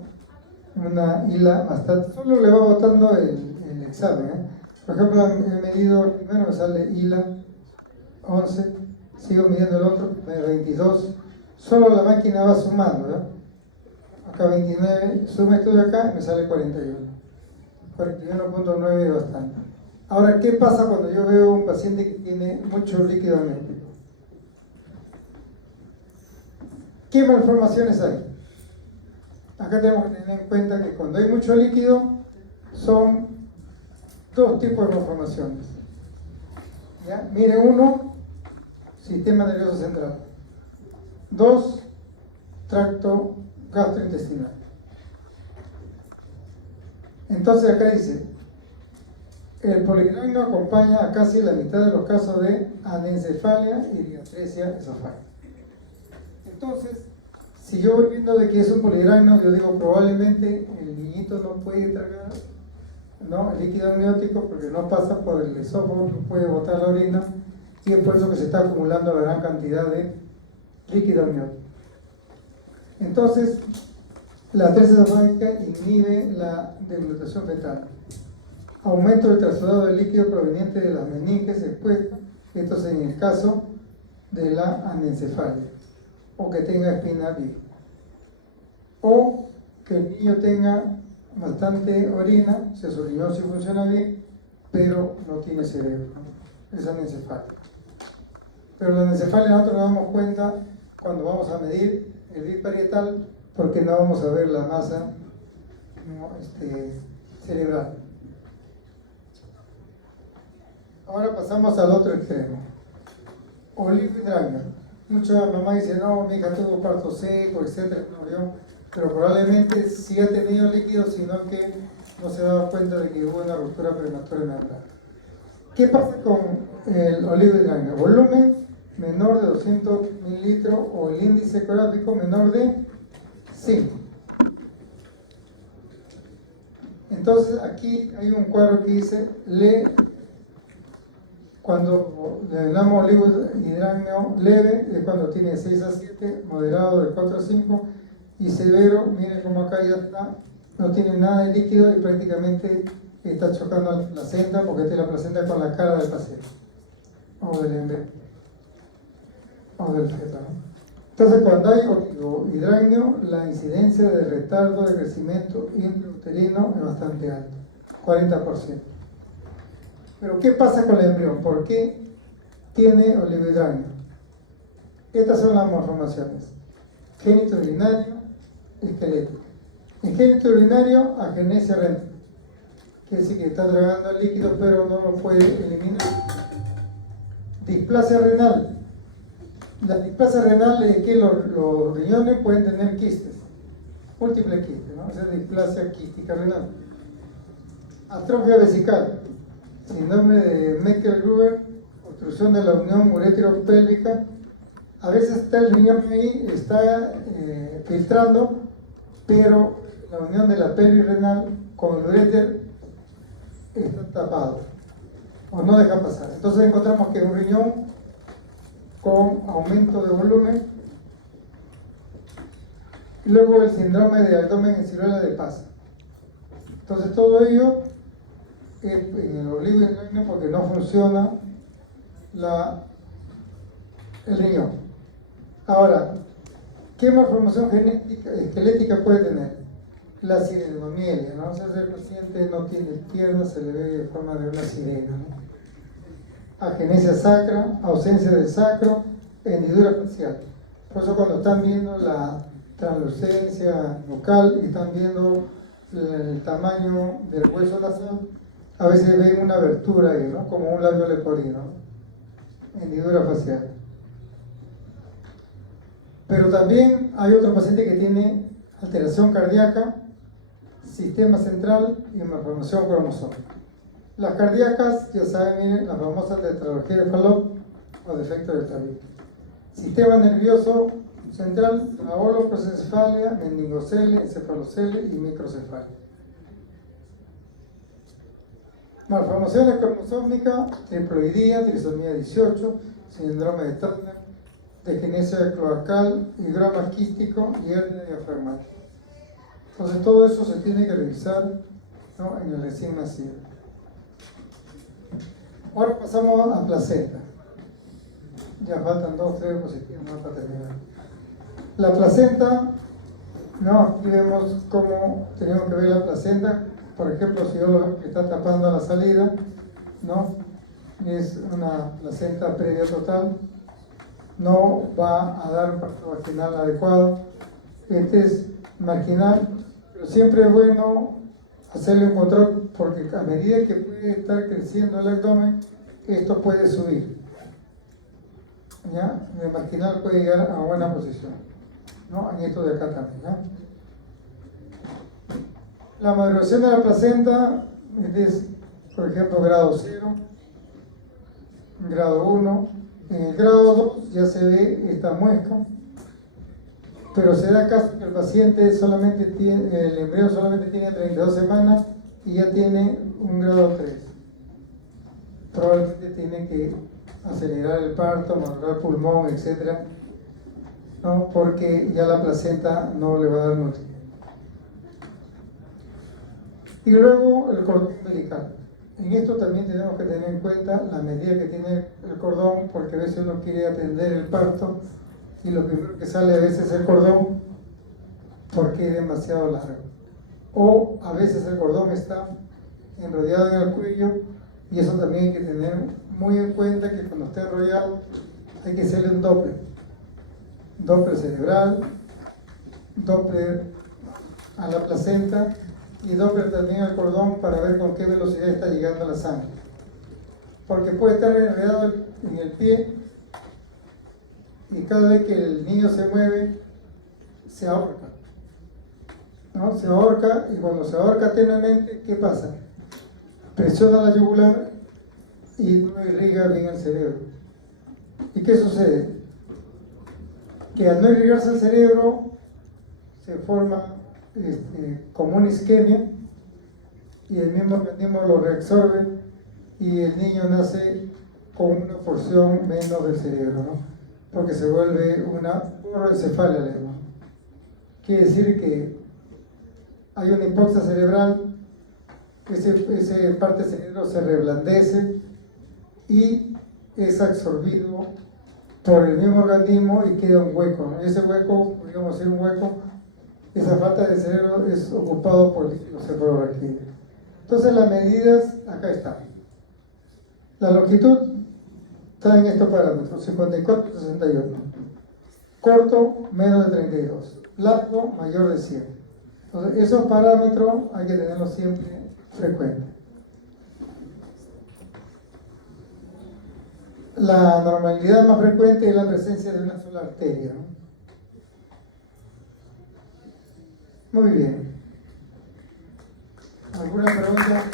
una hila bastante, solo le va botando el examen, ¿eh? Por ejemplo, he medido, primero me sale hila 11, sigo midiendo el otro, 22, solo la máquina va sumando, ¿eh? Acá 29, suma esto de acá y me sale 41. 41.9 es bastante. Ahora, ¿qué pasa cuando yo veo un paciente que tiene mucho líquido amniótico? ¿Qué malformaciones hay? Acá tenemos que tener en cuenta que cuando hay mucho líquido son 2 tipos de malformaciones. ¿Ya? Mire, 1, sistema nervioso central. 2, tracto gastrointestinal. Entonces acá dice, el polihidrácnico acompaña a casi la mitad de los casos de anencefalia y diatresia esofágica. Entonces, si yo voy viendo de que es un polihidrácnico, yo digo probablemente el niñito no puede tragar, ¿no?, el líquido amniótico porque no pasa por el esófago, no puede botar la orina y es por eso que se está acumulando la gran cantidad de líquido amniótico. Entonces, la atresia esofágica inhibe la deglutación fetal. Aumento del trasudado del líquido proveniente de las meninges expuestas, esto es en el caso de la anencefalia, o que tenga espina bífida, o que el niño tenga bastante orina, o sea, su riñón sí funciona bien, pero no tiene cerebro, ¿no? Es anencefalia. Pero la anencefalia nosotros nos damos cuenta cuando vamos a medir el biparietal, porque no vamos a ver la masa, ¿no?, cerebral. Ahora pasamos al otro extremo. Oligohidramia. Muchas mamás dicen, no, mi hija tuvo parto seco, etc. No, pero probablemente sí ha tenido líquido, sino que no se ha dado cuenta de que hubo una ruptura prematura de membran. ¿Qué pasa con el oligohidramia? Volumen menor de 200 mililitros o el índice ecográfico menor de 5. Entonces aquí hay un cuadro que dice cuando le damos oligohidramio leve es cuando tiene 6 a 7, moderado de 4 a 5 y severo, miren como acá ya está, no tiene nada de líquido y prácticamente está chocando a la placenta porque esta es la placenta con la cara del paciente o del embrión. o del feto, ¿no? Entonces, cuando hay oligohidranio, la incidencia de retardo de crecimiento intrauterino es bastante alta, 40%. Pero, ¿qué pasa con el embrión? ¿Por qué tiene oligohidranio? Estas son las malformaciones: génito urinario, esquelético. En génito urinario, agenesia renal. Quiere decir que está tragando el líquido, pero no lo puede eliminar. Displasia renal. La displasia renal es que los riñones pueden tener quistes, múltiples quistes, ¿no? Esa es displasia quística renal. Atrofia vesical, síndrome de Meckel-Gruber, obstrucción de la unión uretero-pélvica. A veces está el riñón ahí, está filtrando, pero la unión de la pelvis renal con el uréter está tapado o no deja pasar. Entonces encontramos que un riñón con aumento de volumen, y luego el síndrome de abdomen en ciruela de Paz. Entonces todo ello es en el oligohidranio porque no funciona el riñón. Ahora, ¿qué malformación genética, esquelética puede tener? La sirenomelia, ¿no? O sea, el paciente no tiene piernas, se le ve de forma de una sirena, ¿no? Agenesia sacra, ausencia del sacro, hendidura facial. Por eso cuando están viendo la translucencia bucal y están viendo el tamaño del hueso nasal, a veces ven una abertura ahí, ¿no? Como un labio leporino, hendidura facial. Pero también hay otro paciente que tiene alteración cardíaca, sistema central y malformación cromosómica. Las cardíacas, ya saben, miren, las famosas tetralogía de Fallot o defecto del tabique. Sistema nervioso central, aortoprosencefalia, meningocelia, encefalocelia y microcefalia. Malformaciones cromosómicas, triploidía, trisomía 18, síndrome de Turner, degenencia cloacal, higroma quístico y hernia diafragmática. Entonces todo eso se tiene que revisar, ¿no?, en el recién nacido. Ahora pasamos a placenta. Ya faltan 2, 3 diapositivas más para terminar. La placenta, no, aquí vemos cómo tenemos que ver la placenta. Por ejemplo, si yo lo veo que está tapando la salida, ¿no?, es una placenta previa total, no va a dar un parto vaginal adecuado. Este es marginal, pero siempre es bueno hacerle un control porque a medida que puede estar creciendo el abdomen, esto puede subir, ¿ya? El marginal puede llegar a buena posición, ¿no? En esto de acá también, ¿ya? La maduración de la placenta es, por ejemplo, grado 0, grado 1. En el grado 2 ya se ve esta muesca, pero se da caso que el paciente solamente tiene, el embrión solamente tiene 32 semanas y ya tiene un grado 3. Probablemente tiene que acelerar el parto, madurar pulmón, etc., ¿no?, porque ya la placenta no le va a dar nutrientes. Y luego el cordón umbilical. En esto también tenemos que tener en cuenta la medida que tiene el cordón, porque a veces uno quiere atender el parto y lo primero que sale a veces es el cordón porque es demasiado largo. O a veces el cordón está enrollado en el cuello y eso también hay que tener muy en cuenta que cuando esté enrollado hay que hacerle un Doppler. Doppler cerebral, Doppler a la placenta y Doppler también al cordón para ver con qué velocidad está llegando la sangre. Porque puede estar enredado en el pie y cada vez que el niño se mueve, se ahorca, ¿no? Se ahorca y cuando se ahorca tenuemente, ¿qué pasa? Presiona la yugular y no irriga bien el cerebro. ¿Y qué sucede? Que al no irrigarse el cerebro, se forma como una isquemia y el mismo organismo lo reabsorbe y el niño nace con una porción menos del cerebro, ¿no? Porque se vuelve una poroencefalia, ¿no? Quiere decir que hay una hipoxia cerebral, ese parte del cerebro se reblandece y es absorbido por el mismo organismo y queda un hueco, ¿no? Y ese hueco, digamos decir un hueco, esa falta de cerebro es ocupado por los cefalorraquídeos. Entonces las medidas, acá están. La longitud está en estos parámetros, 54 y 61. Corto, menos de 32. Largo, mayor de 100. Entonces esos parámetros hay que tenerlos siempre frecuentes. La normalidad más frecuente es la presencia de una sola arteria, ¿no? Muy bien. ¿Alguna pregunta?